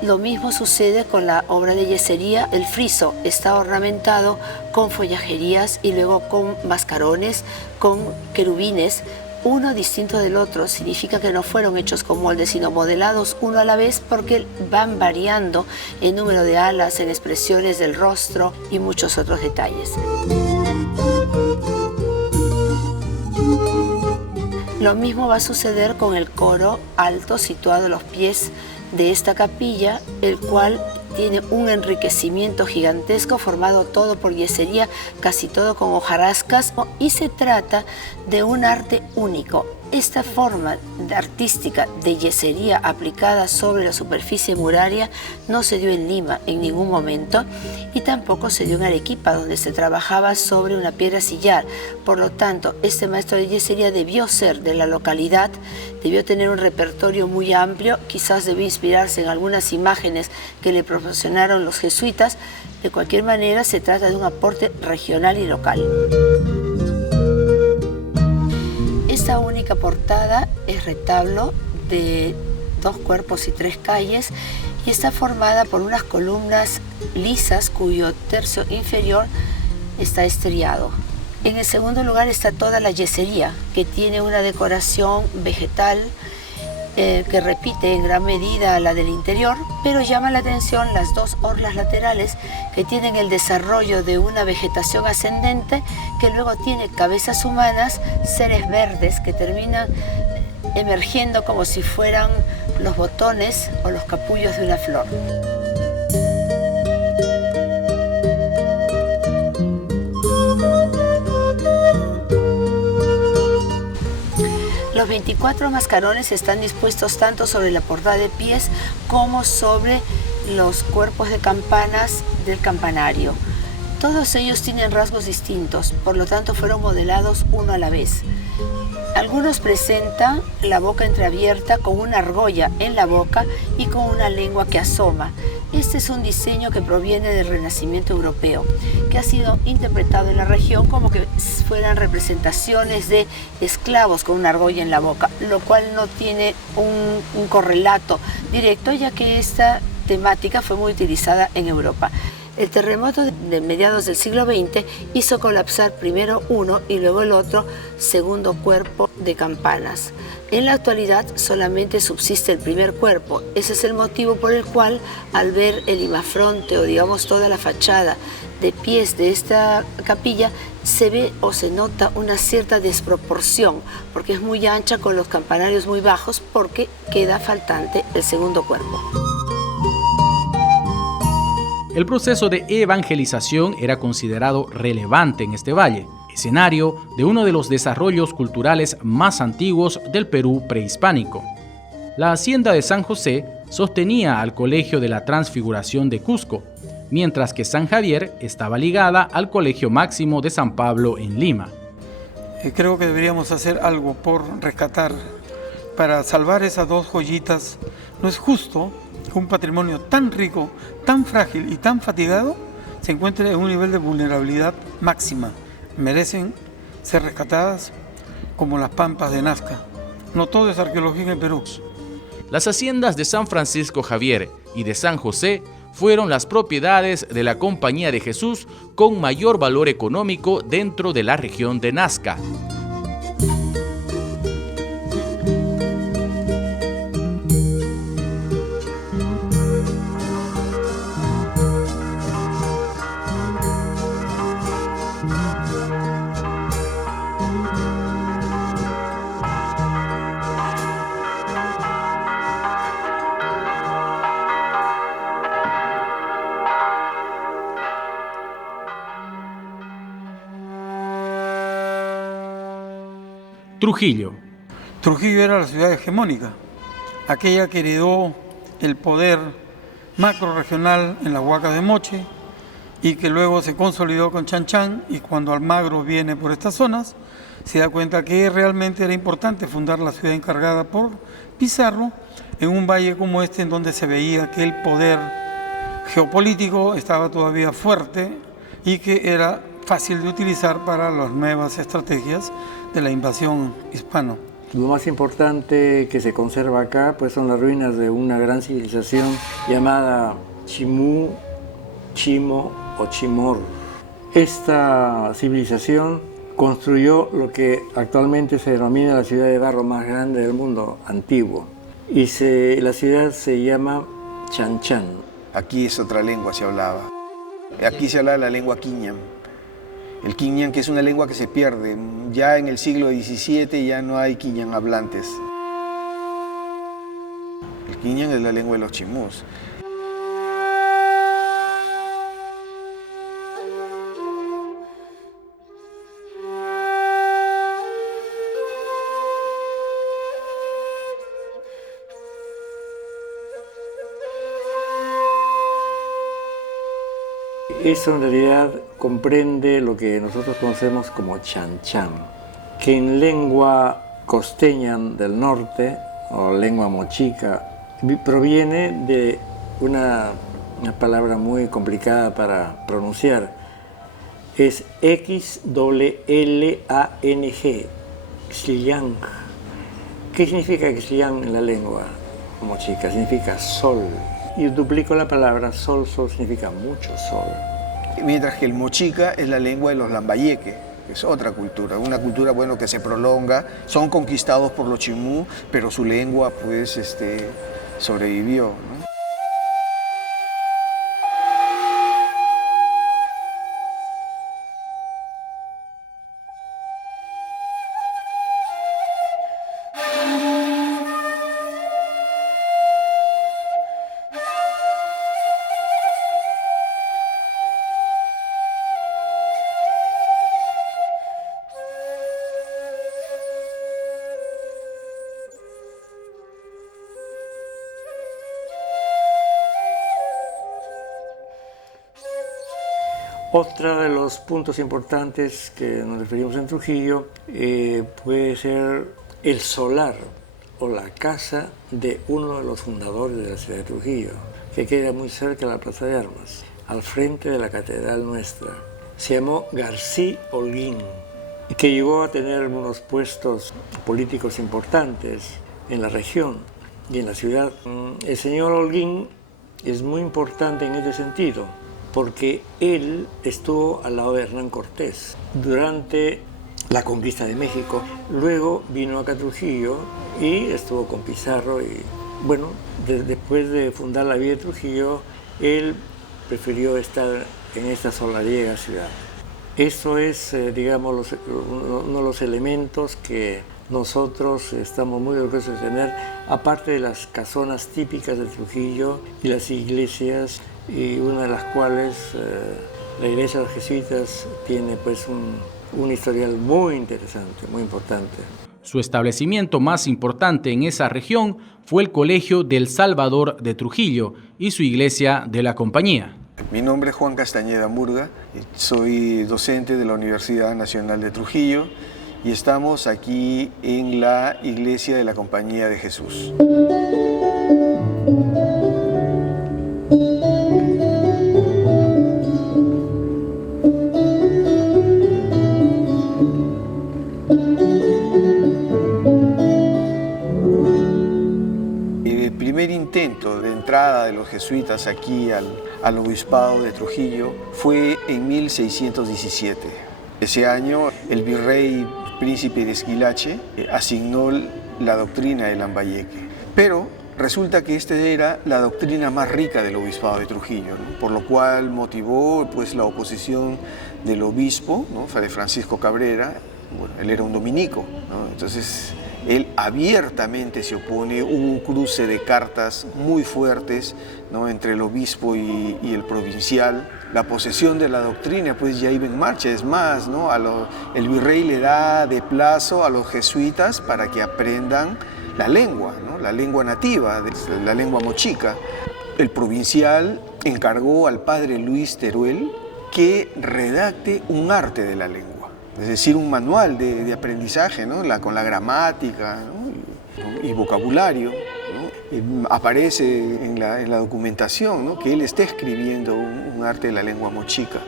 Lo mismo sucede con la obra de yesería. El friso está ornamentado con follajerías y luego con mascarones, con querubines, uno distinto del otro. Significa que no fueron hechos con moldes, sino modelados uno a la vez, porque van variando en número de alas, en expresiones del rostro y muchos otros detalles. Lo mismo va a suceder con el coro alto situado a los pies de esta capilla, el cual tiene un enriquecimiento gigantesco formado todo por yesería, casi todo con hojarascas, y se trata de un arte único. Esta forma artística de yesería aplicada sobre la superficie muraria no se dio en Lima en ningún momento y tampoco se dio en Arequipa, donde se trabajaba sobre una piedra sillar. Por lo tanto, este maestro de yesería debió ser de la localidad, debió tener un repertorio muy amplio, quizás debió inspirarse en algunas imágenes que le proporcionaron los jesuitas. De cualquier manera, se trata de un aporte regional y local. Esta única portada es retablo de 2 cuerpos y 3 calles y está formada por unas columnas lisas cuyo tercio inferior está estriado. En el segundo lugar está toda la yesería, que tiene una decoración vegetal que repite en gran medida a la del interior, pero llama la atención las 2 orlas laterales que tienen el desarrollo de una vegetación ascendente que luego tiene cabezas humanas, seres verdes que terminan emergiendo como si fueran los botones o los capullos de una flor. Los 24 mascarones están dispuestos tanto sobre la portada de pies como sobre los cuerpos de campanas del campanario. Todos ellos tienen rasgos distintos, por lo tanto fueron modelados uno a la vez. Algunos presentan la boca entreabierta con una argolla en la boca y con una lengua que asoma. Este es un diseño que proviene del Renacimiento europeo, que ha sido interpretado en la región como que fueran representaciones de esclavos con una argolla en la boca, lo cual no tiene un correlato directo, ya que esta temática fue muy utilizada en Europa. El terremoto de mediados del siglo XX hizo colapsar primero uno y luego el otro segundo cuerpo de campanas. En la actualidad solamente subsiste el primer cuerpo. Ese es el motivo por el cual al ver el imafronte o digamos toda la fachada de pies de esta capilla se ve o se nota una cierta desproporción porque es muy ancha con los campanarios muy bajos porque queda faltante el segundo cuerpo. El proceso de evangelización era considerado relevante en este valle, escenario de uno de los desarrollos culturales más antiguos del Perú prehispánico. La hacienda de San José sostenía al Colegio de la Transfiguración de Cusco, mientras que San Javier estaba ligada al Colegio Máximo de San Pablo en Lima. Creo que deberíamos hacer algo por rescatar, para salvar esas dos joyitas. No es justo que un patrimonio tan rico, tan frágil y tan fatigado se encuentre en un nivel de vulnerabilidad máxima. Merecen ser rescatadas como las pampas de Nazca. No todo es arqueología en Perú. Las haciendas de San Francisco Javier y de San José fueron las propiedades de la Compañía de Jesús con mayor valor económico dentro de la región de Nazca. Trujillo. Trujillo era la ciudad hegemónica, aquella que heredó el poder macro-regional en las Huacas de Moche y que luego se consolidó con Chan Chan, y cuando Almagro viene por estas zonas se da cuenta que realmente era importante fundar la ciudad encargada por Pizarro en un valle como este en donde se veía que el poder geopolítico estaba todavía fuerte y que era fácil de utilizar para las nuevas estrategias de la invasión hispana. Lo más importante que se conserva acá pues son las ruinas de una gran civilización llamada Chimú, Chimo o Chimor. Esta civilización construyó lo que actualmente se denomina la ciudad de barro más grande del mundo antiguo, y la ciudad se llama Chan Chan. Aquí es otra lengua se hablaba. Aquí se habla la lengua quiñan. El quiñan, que es una lengua que se pierde. Ya en el siglo XVII ya no hay quiñan hablantes. El quiñan es la lengua de los chimús. Eso en realidad comprende lo que nosotros conocemos como Chan Chan, que en lengua costeña del norte, o lengua mochica, proviene de una palabra muy complicada para pronunciar. Es X-L-L-A-N-G, Xiliang. ¿Qué significa Xiliang en la lengua mochica? Significa sol. Y duplico la palabra sol, sol significa mucho sol. Mientras que el mochica es la lengua de los lambayeque, que es otra cultura, una cultura bueno, que se prolonga, son conquistados por los chimú, pero su lengua pues sobrevivió, ¿no? Otro de los puntos importantes que nos referimos en Trujillo puede ser el solar o la casa de uno de los fundadores de la ciudad de Trujillo, que queda muy cerca de la Plaza de Armas, al frente de la catedral nuestra. Se llamó García Holguín, que llegó a tener unos puestos políticos importantes en la región y en la ciudad. El señor Holguín es muy importante en este sentido, porque él estuvo al lado de Hernán Cortés durante la conquista de México. Luego vino acá a Trujillo y estuvo con Pizarro. Y bueno, después de fundar la villa de Trujillo, él prefirió estar en esta solariega ciudad. Eso es, digamos, uno de los elementos que nosotros estamos muy orgullosos de tener, aparte de las casonas típicas de Trujillo y las iglesias, y una de las cuales la iglesia de los jesuitas tiene pues un historial muy interesante, muy importante. Su establecimiento más importante en esa región fue el Colegio del Salvador de Trujillo y su iglesia de la Compañía. Mi nombre es Juan Castañeda Murga, soy docente de la Universidad Nacional de Trujillo y estamos aquí en la iglesia de la Compañía de Jesús. El primer intento de entrada de los jesuitas aquí al obispado de Trujillo fue en 1617. Ese año el virrey príncipe de Esquilache asignó la doctrina de Lambayeque, pero resulta que esta era la doctrina más rica del obispado de Trujillo, ¿no? Por lo cual motivó pues, la oposición del obispo, ¿no? Fray Francisco Cabrera. Bueno, él era un dominico, ¿no? Entonces él abiertamente se opone. Hubo un cruce de cartas muy fuertes, ¿no? Entre el obispo y el provincial. La posesión de la doctrina pues ya iba en marcha. Es más, ¿no? El virrey le da de plazo a los jesuitas para que aprendan la lengua, ¿no? La lengua nativa, la lengua mochica. El provincial encargó al padre Luis Teruel que redacte un arte de la lengua, es decir, un manual de aprendizaje, ¿no? Con la gramática, ¿no? y vocabulario, ¿no? Aparece en la documentación, ¿no? Que él está escribiendo un arte de la lengua mochica.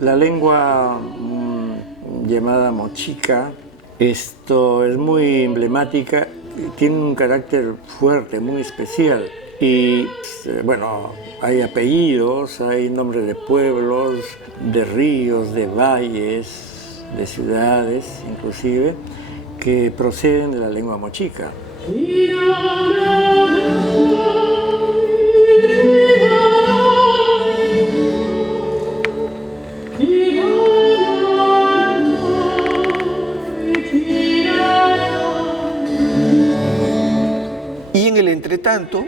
La lengua llamada mochica, esto es muy emblemática, tiene un carácter fuerte, muy especial. Y bueno, hay apellidos, hay nombres de pueblos, de ríos, de valles, de ciudades inclusive, que proceden de la lengua mochica. Y en el entretanto,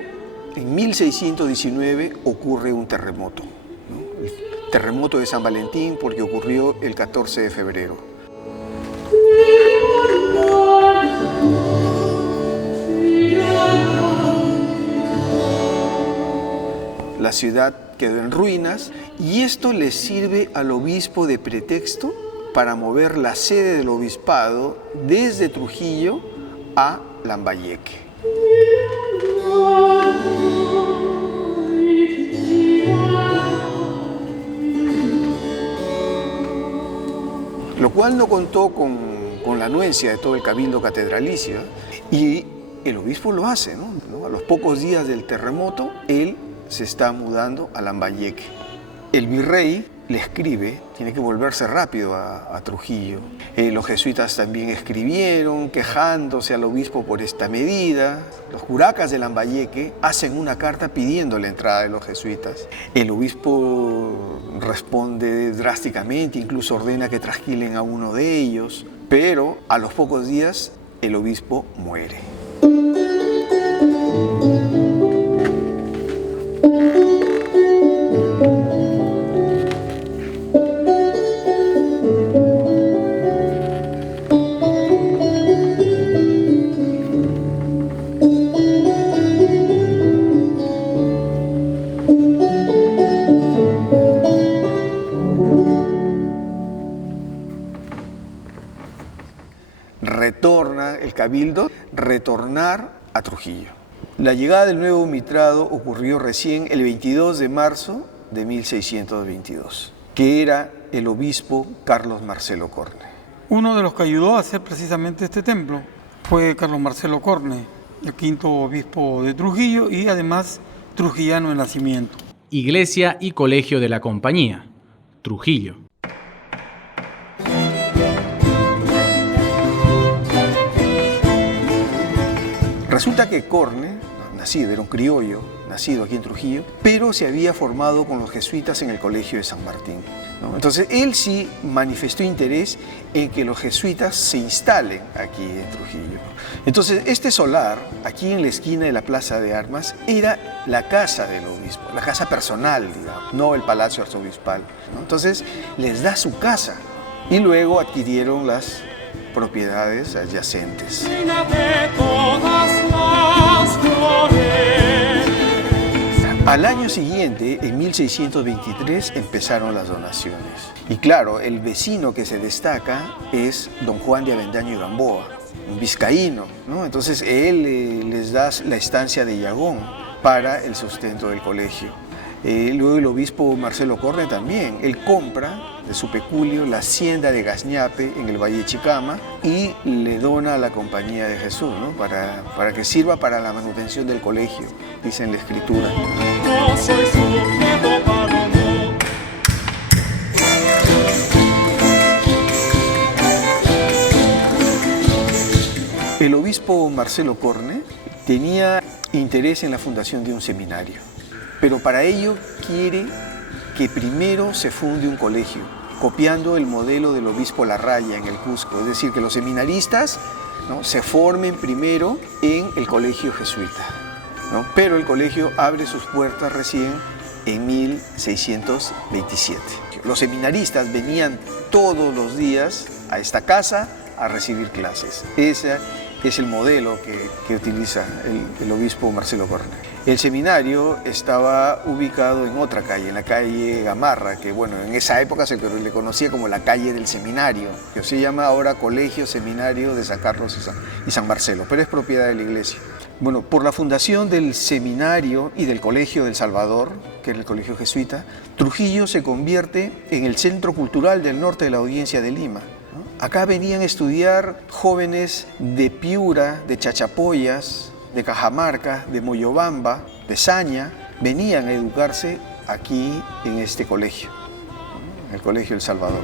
en 1619 ocurre un terremoto, ¿no? El terremoto de San Valentín, porque ocurrió el 14 de febrero. La ciudad quedó en ruinas y esto le sirve al obispo de pretexto para mover la sede del obispado desde Trujillo a Lambayeque. Lo cual no contó con la anuencia de todo el cabildo catedralicio, y el obispo lo hace, ¿no? A los pocos días del terremoto, él se está mudando a Lambayeque. El virrey le escribe, tiene que volverse rápido a Trujillo. Los jesuitas también escribieron quejándose al obispo por esta medida. Los curacas de Lambayeque hacen una carta pidiendo la entrada de los jesuitas. El obispo responde drásticamente, incluso ordena que trasquilen a uno de ellos, pero a los pocos días el obispo muere. retorna el cabildo, retornar a Trujillo. La llegada del nuevo mitrado ocurrió recién el 22 de marzo de 1622, que era el obispo Carlos Marcelo Corne. Uno de los que ayudó a hacer precisamente este templo fue Carlos Marcelo Corne, el quinto obispo de Trujillo y además trujillano de nacimiento. Iglesia y Colegio de la Compañía, Trujillo. Resulta que Corne, era un criollo, nacido aquí en Trujillo, pero se había formado con los jesuitas en el Colegio de San Martín, ¿no? Entonces él sí manifestó interés en que los jesuitas se instalen aquí en Trujillo. Entonces este solar, aquí en la esquina de la Plaza de Armas, era la casa del obispo, la casa personal, digamos, no el palacio arzobispal, ¿no? Entonces les da su casa y luego adquirieron las propiedades adyacentes. Al año siguiente, en 1623, empezaron las donaciones. Y claro, el vecino que se destaca es don Juan de Avendaño y Gamboa, un vizcaíno, ¿no? Entonces él les da la estancia de Yagón para el sustento del colegio. Luego el obispo Marcelo Corne también, él compra de su peculio la hacienda de Gazñape en el Valle de Chicama y le dona a la Compañía de Jesús, ¿no? para que sirva para la manutención del colegio, dice en la Escritura. El obispo Marcelo Corne tenía interés en la fundación de un seminario, pero para ello quiere que primero se funde un colegio, copiando el modelo del obispo Larraya en el Cusco, es decir, que los seminaristas, ¿no?, se formen primero en el colegio jesuita, ¿no? Pero el colegio abre sus puertas recién en 1627. Los seminaristas venían todos los días a esta casa a recibir clases. Ese es el modelo que utiliza el obispo Marcelo Corne. El seminario estaba ubicado en otra calle, en la calle Gamarra, que bueno, en esa época se le conocía como la calle del seminario, que se llama ahora Colegio Seminario de San Carlos y San Marcelo, pero es propiedad de la iglesia. Bueno, por la fundación del seminario y del Colegio del Salvador, que era el colegio jesuita, Trujillo se convierte en el centro cultural del norte de la Audiencia de Lima. Acá venían a estudiar jóvenes de Piura, de Chachapoyas, de Cajamarca, de Moyobamba, de Saña, venían a educarse aquí en este colegio, el Colegio El Salvador.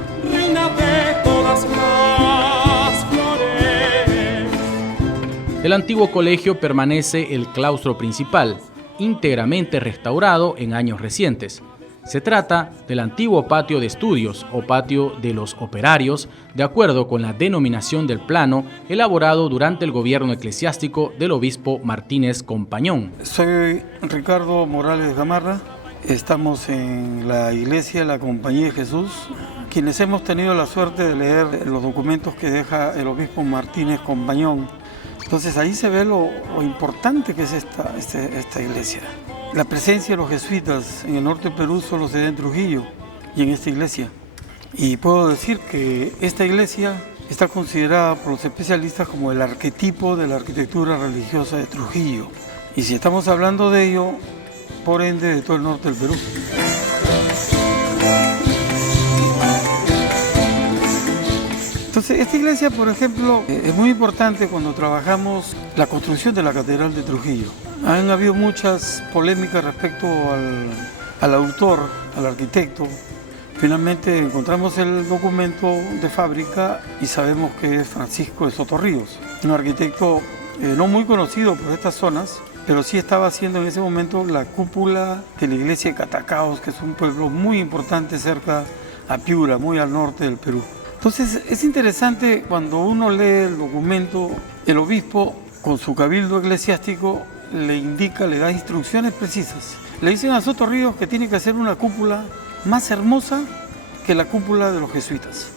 Del antiguo colegio permanece el claustro principal, íntegramente restaurado en años recientes. Se trata del antiguo patio de estudios o patio de los operarios, de acuerdo con la denominación del plano elaborado durante el gobierno eclesiástico del obispo Martínez Compañón. Soy Ricardo Morales Gamarra, estamos en la iglesia La Compañía de Jesús, quienes hemos tenido la suerte de leer los documentos que deja el obispo Martínez Compañón. Entonces ahí se ve lo importante que es esta iglesia. La presencia de los jesuitas en el norte de Perú solo se da en Trujillo y en esta iglesia. Y puedo decir que esta iglesia está considerada por los especialistas como el arquetipo de la arquitectura religiosa de Trujillo. Y si estamos hablando de ello, por ende, de todo el norte del Perú. Entonces, esta iglesia, por ejemplo, es muy importante cuando trabajamos la construcción de la Catedral de Trujillo. Han habido muchas polémicas respecto al autor, al arquitecto. Finalmente encontramos el documento de fábrica y sabemos que es Francisco de Soto Ríos, un arquitecto no muy conocido por estas zonas, pero sí estaba haciendo en ese momento la cúpula de la iglesia de Catacaos, que es un pueblo muy importante cerca a Piura, muy al norte del Perú. Entonces es interesante cuando uno lee el documento, el obispo con su cabildo eclesiástico le indica, le da instrucciones precisas. Le dicen a Soto Ríos que tiene que hacer una cúpula más hermosa que la cúpula de los jesuitas.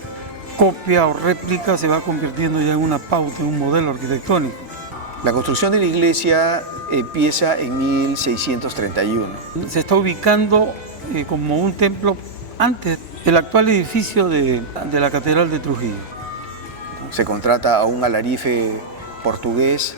Copia o réplica se va convirtiendo ya en una pauta, en un modelo arquitectónico. La construcción de la iglesia empieza en 1631. Se está ubicando como un templo antes del actual edificio de la Catedral de Trujillo. Se contrata a un alarife portugués,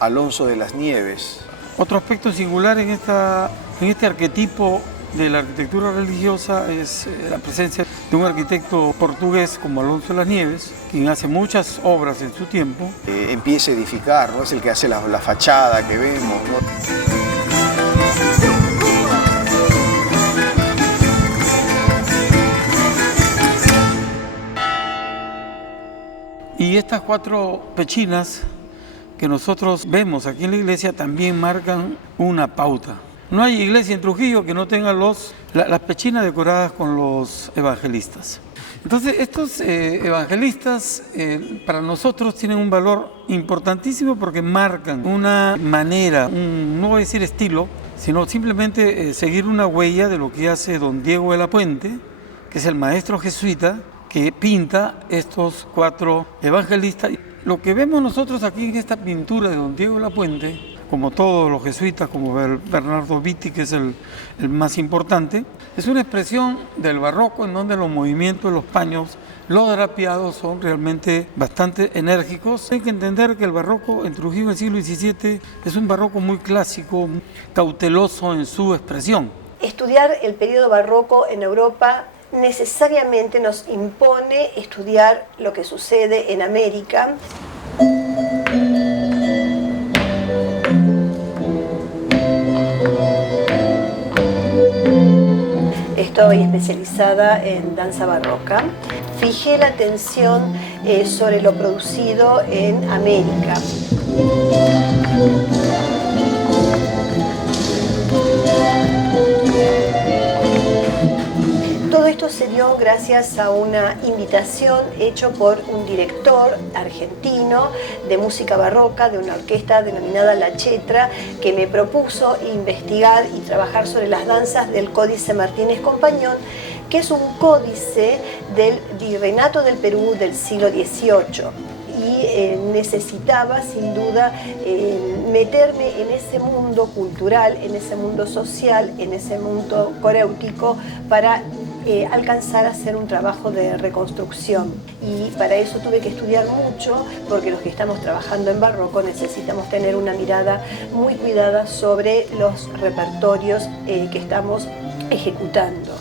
Alonso de las Nieves. Otro aspecto singular en este arquetipo de la arquitectura religiosa es la presencia de un arquitecto portugués como Alonso de las Nieves, quien hace muchas obras en su tiempo. Empieza a edificar, ¿no? Es el que hace la fachada que vemos, ¿no? Y estas 4 pechinas que nosotros vemos aquí en la iglesia también marcan una pauta. No hay iglesia en Trujillo que no tenga las pechinas decoradas con los evangelistas. Entonces estos evangelistas para nosotros tienen un valor importantísimo porque marcan una manera, no voy a decir estilo, sino simplemente seguir una huella de lo que hace don Diego de la Puente, que es el maestro jesuita, que pinta estos 4 evangelistas. Lo que vemos nosotros aquí en esta pintura de don Diego de la Puente, como todos los jesuitas, como Bernardo Vitti, que es el más importante, es una expresión del barroco en donde los movimientos de los paños, los drapeados son realmente bastante enérgicos. Hay que entender que el barroco en Trujillo del siglo XVII es un barroco muy clásico, cauteloso en su expresión. Estudiar el periodo barroco en Europa necesariamente nos impone estudiar lo que sucede en América. Estoy especializada en danza barroca. Fijé la atención sobre lo producido en América. Todo esto se dio gracias a una invitación hecha por un director argentino de música barroca de una orquesta denominada La Chetra, que me propuso investigar y trabajar sobre las danzas del Códice Martínez Compañón, que es un códice del Virreinato del Perú del siglo XVIII. Y necesitaba sin duda meterme en ese mundo cultural, en ese mundo social, en ese mundo coréutico para alcanzar a hacer un trabajo de reconstrucción. Y para eso tuve que estudiar mucho, porque los que estamos trabajando en barroco necesitamos tener una mirada muy cuidada sobre los repertorios que estamos ejecutando.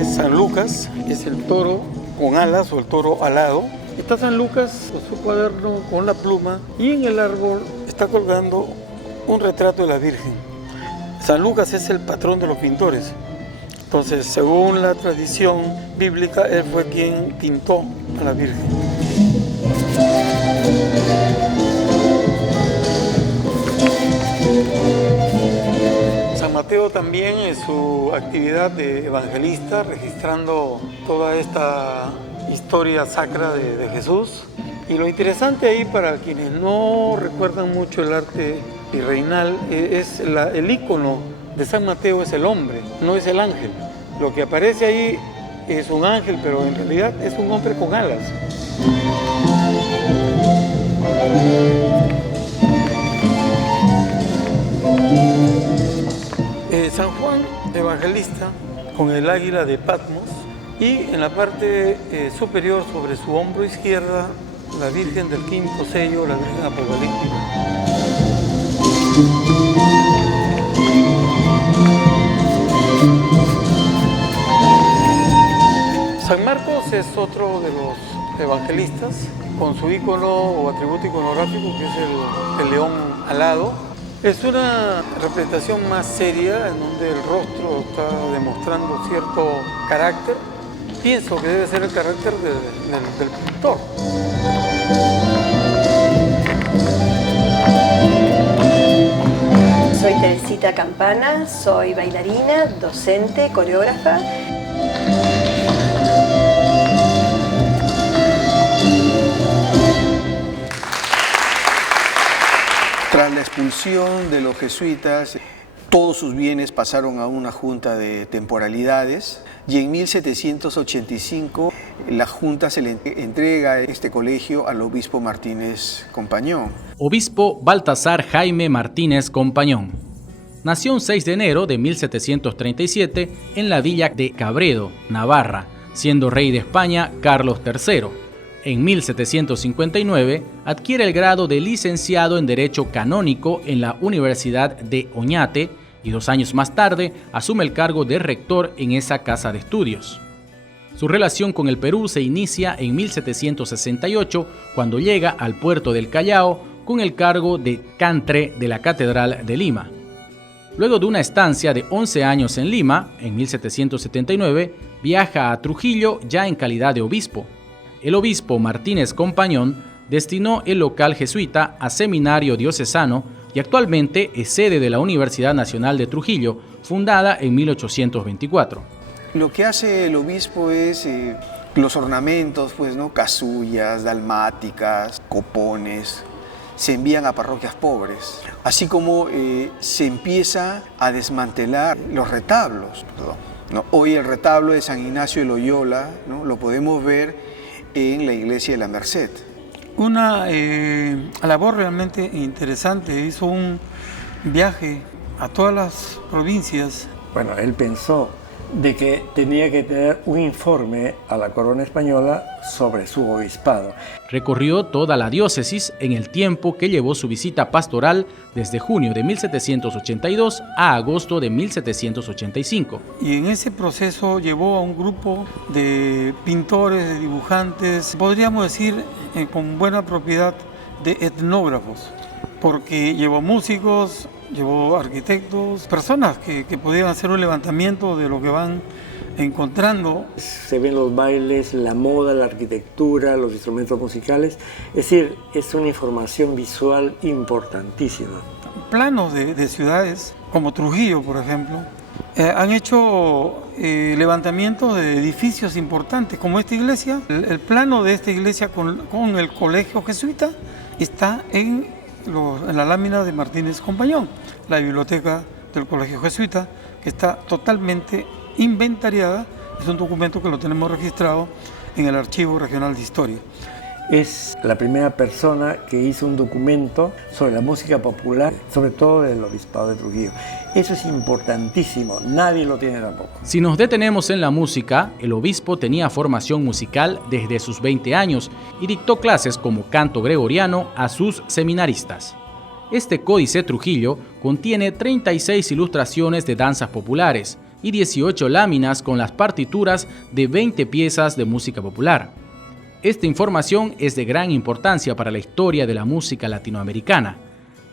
Es San Lucas, es el toro con alas o el toro alado. Está San Lucas con su cuaderno, con la pluma, y en el árbol está colgando un retrato de la Virgen. San Lucas es el patrón de los pintores. Entonces, según la tradición bíblica, él fue quien pintó a la Virgen. San Mateo también en su actividad de evangelista, registrando toda esta historia sacra de Jesús. Y lo interesante ahí, para quienes no recuerdan mucho el arte virreinal, es el ícono de San Mateo es el hombre, no es el ángel. Lo que aparece ahí es un ángel, pero en realidad es un hombre con alas. San Juan Evangelista con el águila de Patmos, y en la parte superior, sobre su hombro izquierda, la Virgen del quinto sello, la Virgen Apocalíptica. San Marcos es otro de los evangelistas, con su ícono o atributo iconográfico, que es el león alado. Es una representación más seria, en donde el rostro está demostrando cierto carácter. Pienso que debe ser el carácter del pintor. Soy Teresita Campana, soy bailarina, docente, coreógrafa. Tras la expulsión de los jesuitas, Todos sus bienes pasaron a una junta de temporalidades y en 1785 la junta se le entrega este colegio al obispo Martínez Compañón. Obispo Baltasar Jaime Martínez Compañón. Nació un 6 de enero de 1737 en la villa de Cabredo, Navarra, siendo rey de España Carlos III. En 1759 adquiere el grado de licenciado en Derecho Canónico en la Universidad de Oñate y 2 años más tarde asume el cargo de rector en esa casa de estudios. Su relación con el Perú se inicia en 1768 cuando llega al puerto del Callao con el cargo de cantre de la Catedral de Lima. Luego de una estancia de 11 años en Lima, en 1779, viaja a Trujillo ya en calidad de obispo. El obispo Martínez Compañón destinó el local jesuita a seminario diocesano y actualmente es sede de la Universidad Nacional de Trujillo, fundada en 1824. Lo que hace el obispo es los ornamentos, pues, ¿no? Casullas, dalmáticas, copones, se envían a parroquias pobres, así como se empieza a desmantelar los retablos. ¿No? Hoy el retablo de San Ignacio de Loyola, ¿no? Lo podemos ver en la iglesia de la Merced. Una labor realmente interesante, hizo un viaje a todas las provincias. Bueno, él pensó de que tenía que tener un informe a la corona española sobre su obispado. Recorrió toda la diócesis en el tiempo que llevó su visita pastoral desde junio de 1782 a agosto de 1785. Y en ese proceso llevó a un grupo de pintores, de dibujantes, podríamos decir con buena propiedad de etnógrafos, porque llevó músicos, llevó arquitectos, personas que podían hacer un levantamiento de lo que van encontrando. Se ven los bailes, la moda, la arquitectura, los instrumentos musicales. Es decir, es una información visual importantísima. Planos de ciudades, como Trujillo, por ejemplo, han hecho levantamientos de edificios importantes, como esta iglesia. El plano de esta iglesia con el colegio jesuita está en la lámina de Martínez Compañón, la biblioteca del colegio jesuita, que está totalmente inventariada. Es un documento que lo tenemos registrado en el Archivo Regional de Historia. Es la primera persona que hizo un documento sobre la música popular, sobre todo del obispado de Trujillo. Eso es importantísimo, nadie lo tiene tampoco. Si nos detenemos en la música, el obispo tenía formación musical desde sus 20 años y dictó clases como canto gregoriano a sus seminaristas. Este Códice Trujillo contiene 36 ilustraciones de danzas populares y 18 láminas con las partituras de 20 piezas de música popular. Esta información es de gran importancia para la historia de la música latinoamericana,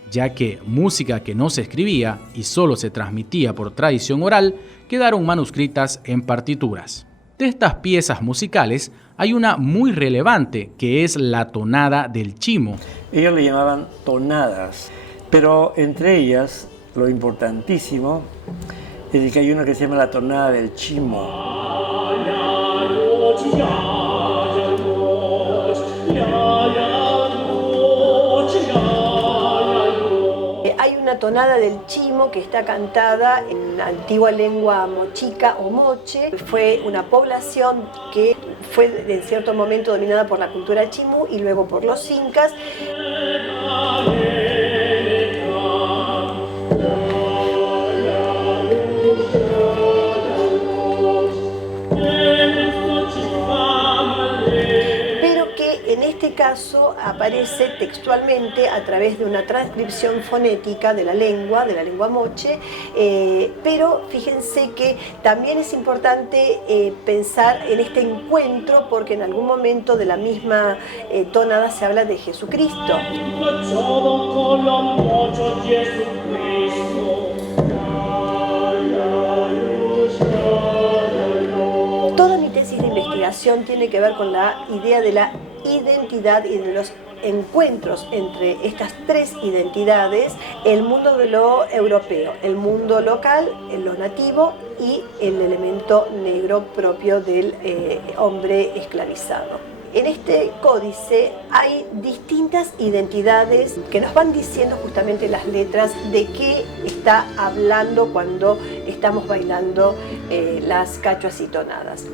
ya que música que no se escribía y solo se transmitía por tradición oral quedaron manuscritas en partituras. De estas piezas musicales hay una muy relevante que es la tonada del chimo. Ellos le llamaban tonadas, pero entre ellas lo importantísimo es que hay una que se llama la tonada del chimo. Hay una tonada del chimo que está cantada en la antigua lengua mochica o moche. Fue una población que fue en cierto momento dominada por la cultura chimú y luego por los incas. En este caso aparece textualmente a través de una transcripción fonética de la lengua moche, pero fíjense que también es importante pensar en este encuentro porque en algún momento de la misma tonada se habla de Jesucristo. Toda mi tesis de investigación tiene que ver con la idea de la identidad y de los encuentros entre estas tres identidades, el mundo de lo europeo, el mundo local, lo nativo y el elemento negro propio del hombre esclavizado. En este códice hay distintas identidades que nos van diciendo justamente las letras de qué está hablando cuando estamos bailando las cachuas y tonadas.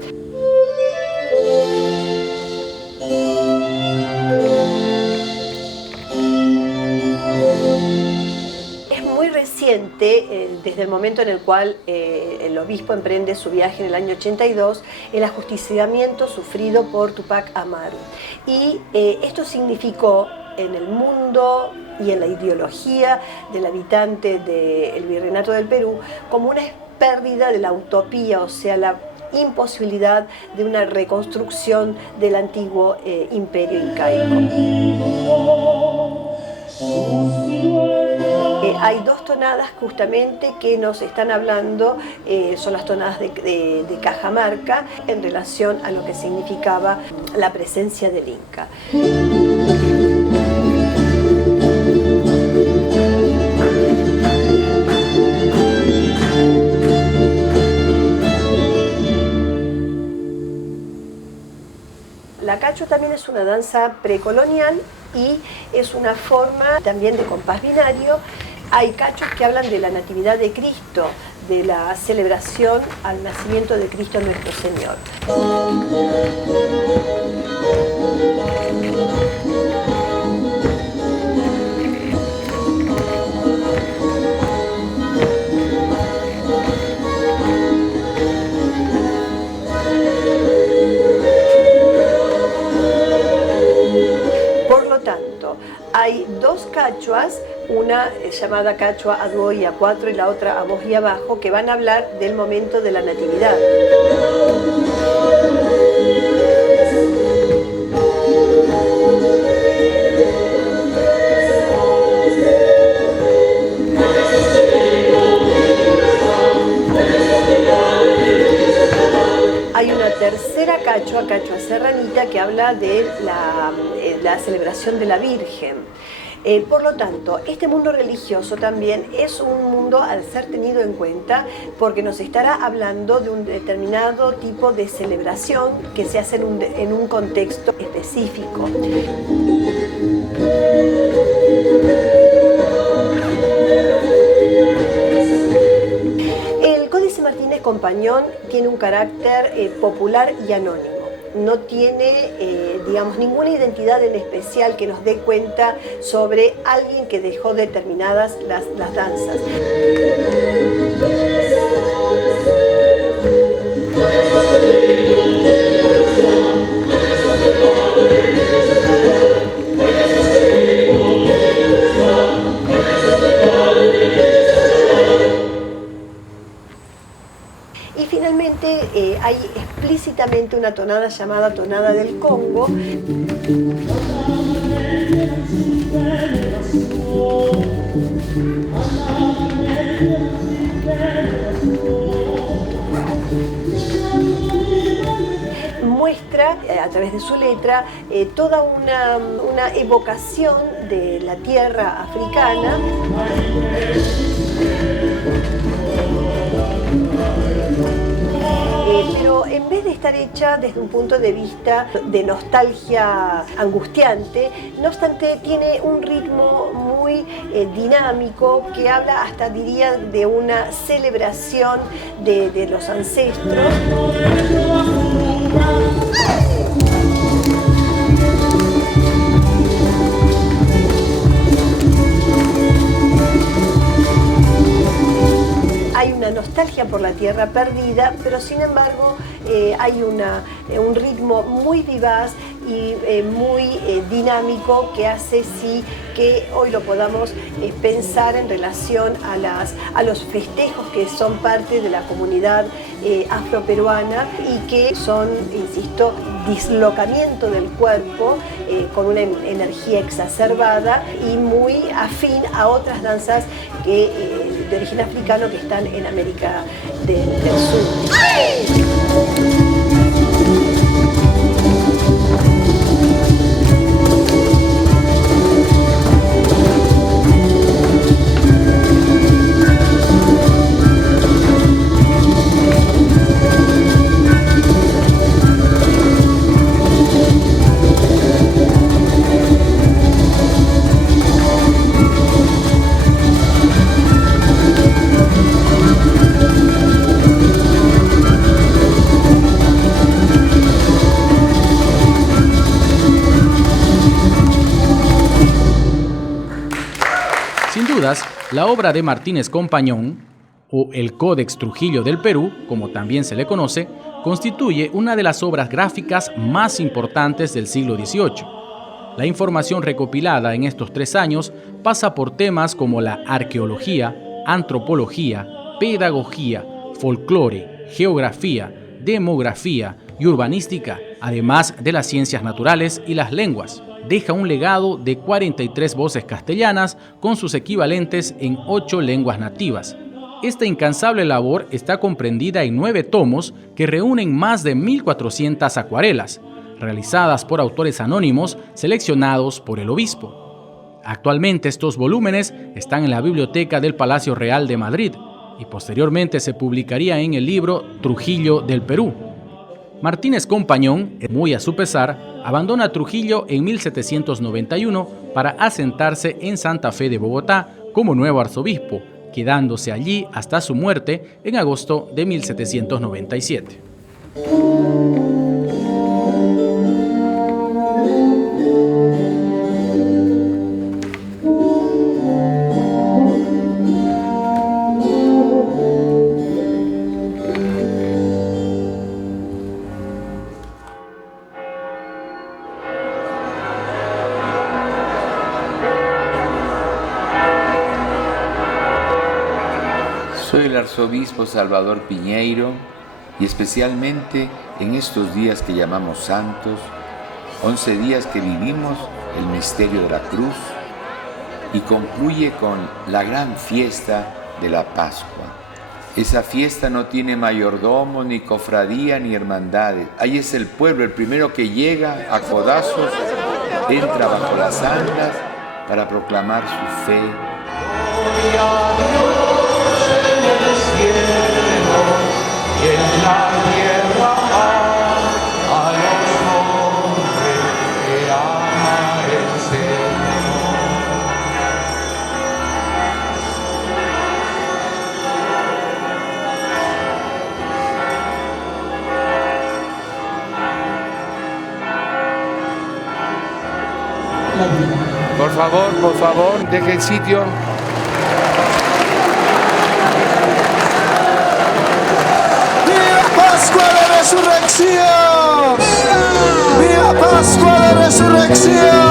Es muy reciente, desde el momento en el cual el obispo emprende su viaje en el año 82, el ajusticiamiento sufrido por Tupac Amaru. Y esto significó en el mundo y en la ideología del habitante del Virreinato del Perú como una pérdida de la utopía, o sea, la imposibilidad de una reconstrucción del antiguo imperio incaico. Hay dos tonadas justamente que nos están hablando, son las tonadas de Cajamarca en relación a lo que significaba la presencia del Inca. La cachua también es una danza precolonial y es una forma también de compás binario. Hay cachos que hablan de la natividad de Cristo, de la celebración al nacimiento de Cristo nuestro Señor. Hay dos cachuas, una llamada cachua a dúo y a cuatro y la otra a voz y a bajo, que van a hablar del momento de la natividad. Hay una tercera cachua serranita, que habla de la celebración de la Virgen. Por lo tanto, este mundo religioso también es un mundo al ser tenido en cuenta, porque nos estará hablando de un determinado tipo de celebración que se hace en un contexto específico. El Códice Martínez Compañón tiene un carácter popular y anónimo. No tiene, digamos, ninguna identidad en especial que nos dé cuenta sobre alguien que dejó determinadas las danzas. Y finalmente hay explícitamente una tonada llamada tonada del Congo. Muestra a través de su letra toda una evocación de la tierra africana. Pero en vez de estar hecha desde un punto de vista de nostalgia angustiante, no obstante tiene un ritmo muy dinámico que habla hasta, diría, de una celebración de los ancestros. Hay una nostalgia por la tierra perdida, pero sin embargo hay un ritmo muy vivaz y muy dinámico que hace sí que hoy lo podamos pensar en relación a los festejos que son parte de la comunidad afroperuana y que son, insisto, dislocamiento del cuerpo con una energía exacerbada y muy afín a otras danzas de origen africano que están en América del Sur. dudas, la obra de Martínez Compañón, o el Códex Trujillo del Perú, como también se le conoce, constituye una de las obras gráficas más importantes del siglo XVIII. La información recopilada en estos 3 años pasa por temas como la arqueología, antropología, pedagogía, folclore, geografía, demografía y urbanística, además de las ciencias naturales y las lenguas. Deja un legado de 43 voces castellanas con sus equivalentes en 8 lenguas nativas. Esta incansable labor está comprendida en 9 tomos que reúnen más de 1.400 acuarelas, realizadas por autores anónimos seleccionados por el obispo. Actualmente estos volúmenes están en la Biblioteca del Palacio Real de Madrid y posteriormente se publicaría en el libro Trujillo del Perú. Martínez Compañón, muy a su pesar, abandona Trujillo en 1791 para asentarse en Santa Fe de Bogotá como nuevo arzobispo, quedándose allí hasta su muerte en agosto de 1797. Soy el arzobispo Salvador Piñeiro y especialmente en estos días que llamamos santos, 11 días que vivimos el misterio de la cruz y concluye con la gran fiesta de la Pascua. Esa fiesta no tiene mayordomo, ni cofradía, ni hermandades. Ahí es el pueblo, el primero que llega a codazos, entra bajo las andas para proclamar su fe. Y en la tierra a los hombres que ama el Señor. Por favor, dejen sitio. ¡Pascua de Resurrección! ¡Viva Pascua de Resurrección!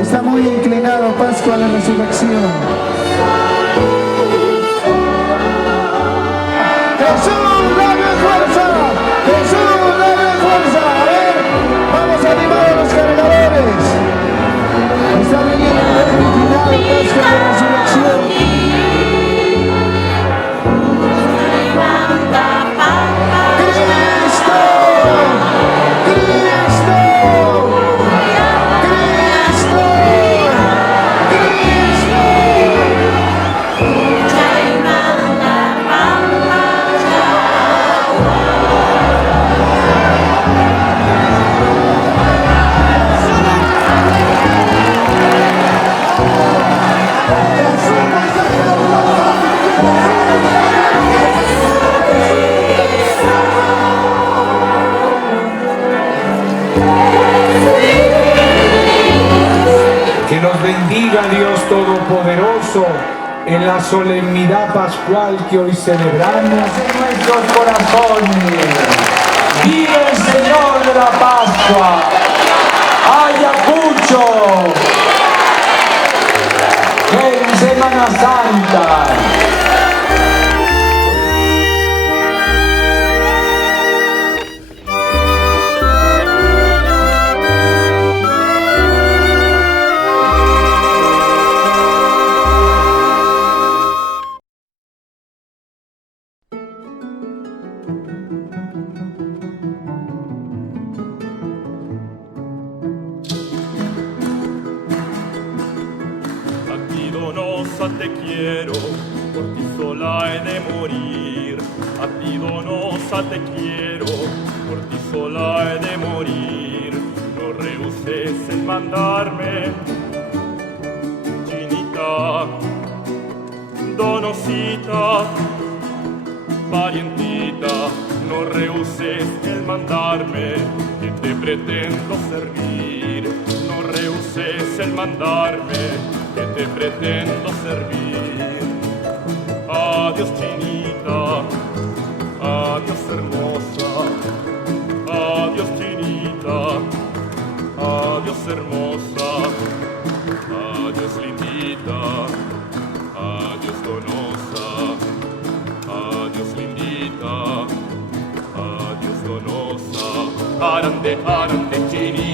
Está muy inclinado Pascua a la Resurrección. ¡Jesús, dame fuerza! ¡Jesús, dame fuerza! A ver, vamos a animar a los cargadores. Está bien inclinado Pascua a la Resurrección. ¡Cristo! Que los bendiga Dios Todopoderoso en la solemnidad pascual que hoy celebramos en nuestros corazones. ¡Viva el Señor de la Pascua! ¡Ayacucho! ¡En Semana Santa! Te quiero, por ti sola he de morir. A ti, Donosa, te quiero, por ti sola he de morir. No rehuses en mandarme, Chinita, Donosita, parientita. No rehuses el mandarme, que te pretendo servir. No rehuses el mandarme, que te pretendo servir. Adiós, Chinita, adiós, hermosa. Adiós, Chinita, adiós, hermosa. Adiós, lindita, adiós, Donosa. Adiós, lindita, adiós, Donosa. Arande, arande, Chinita.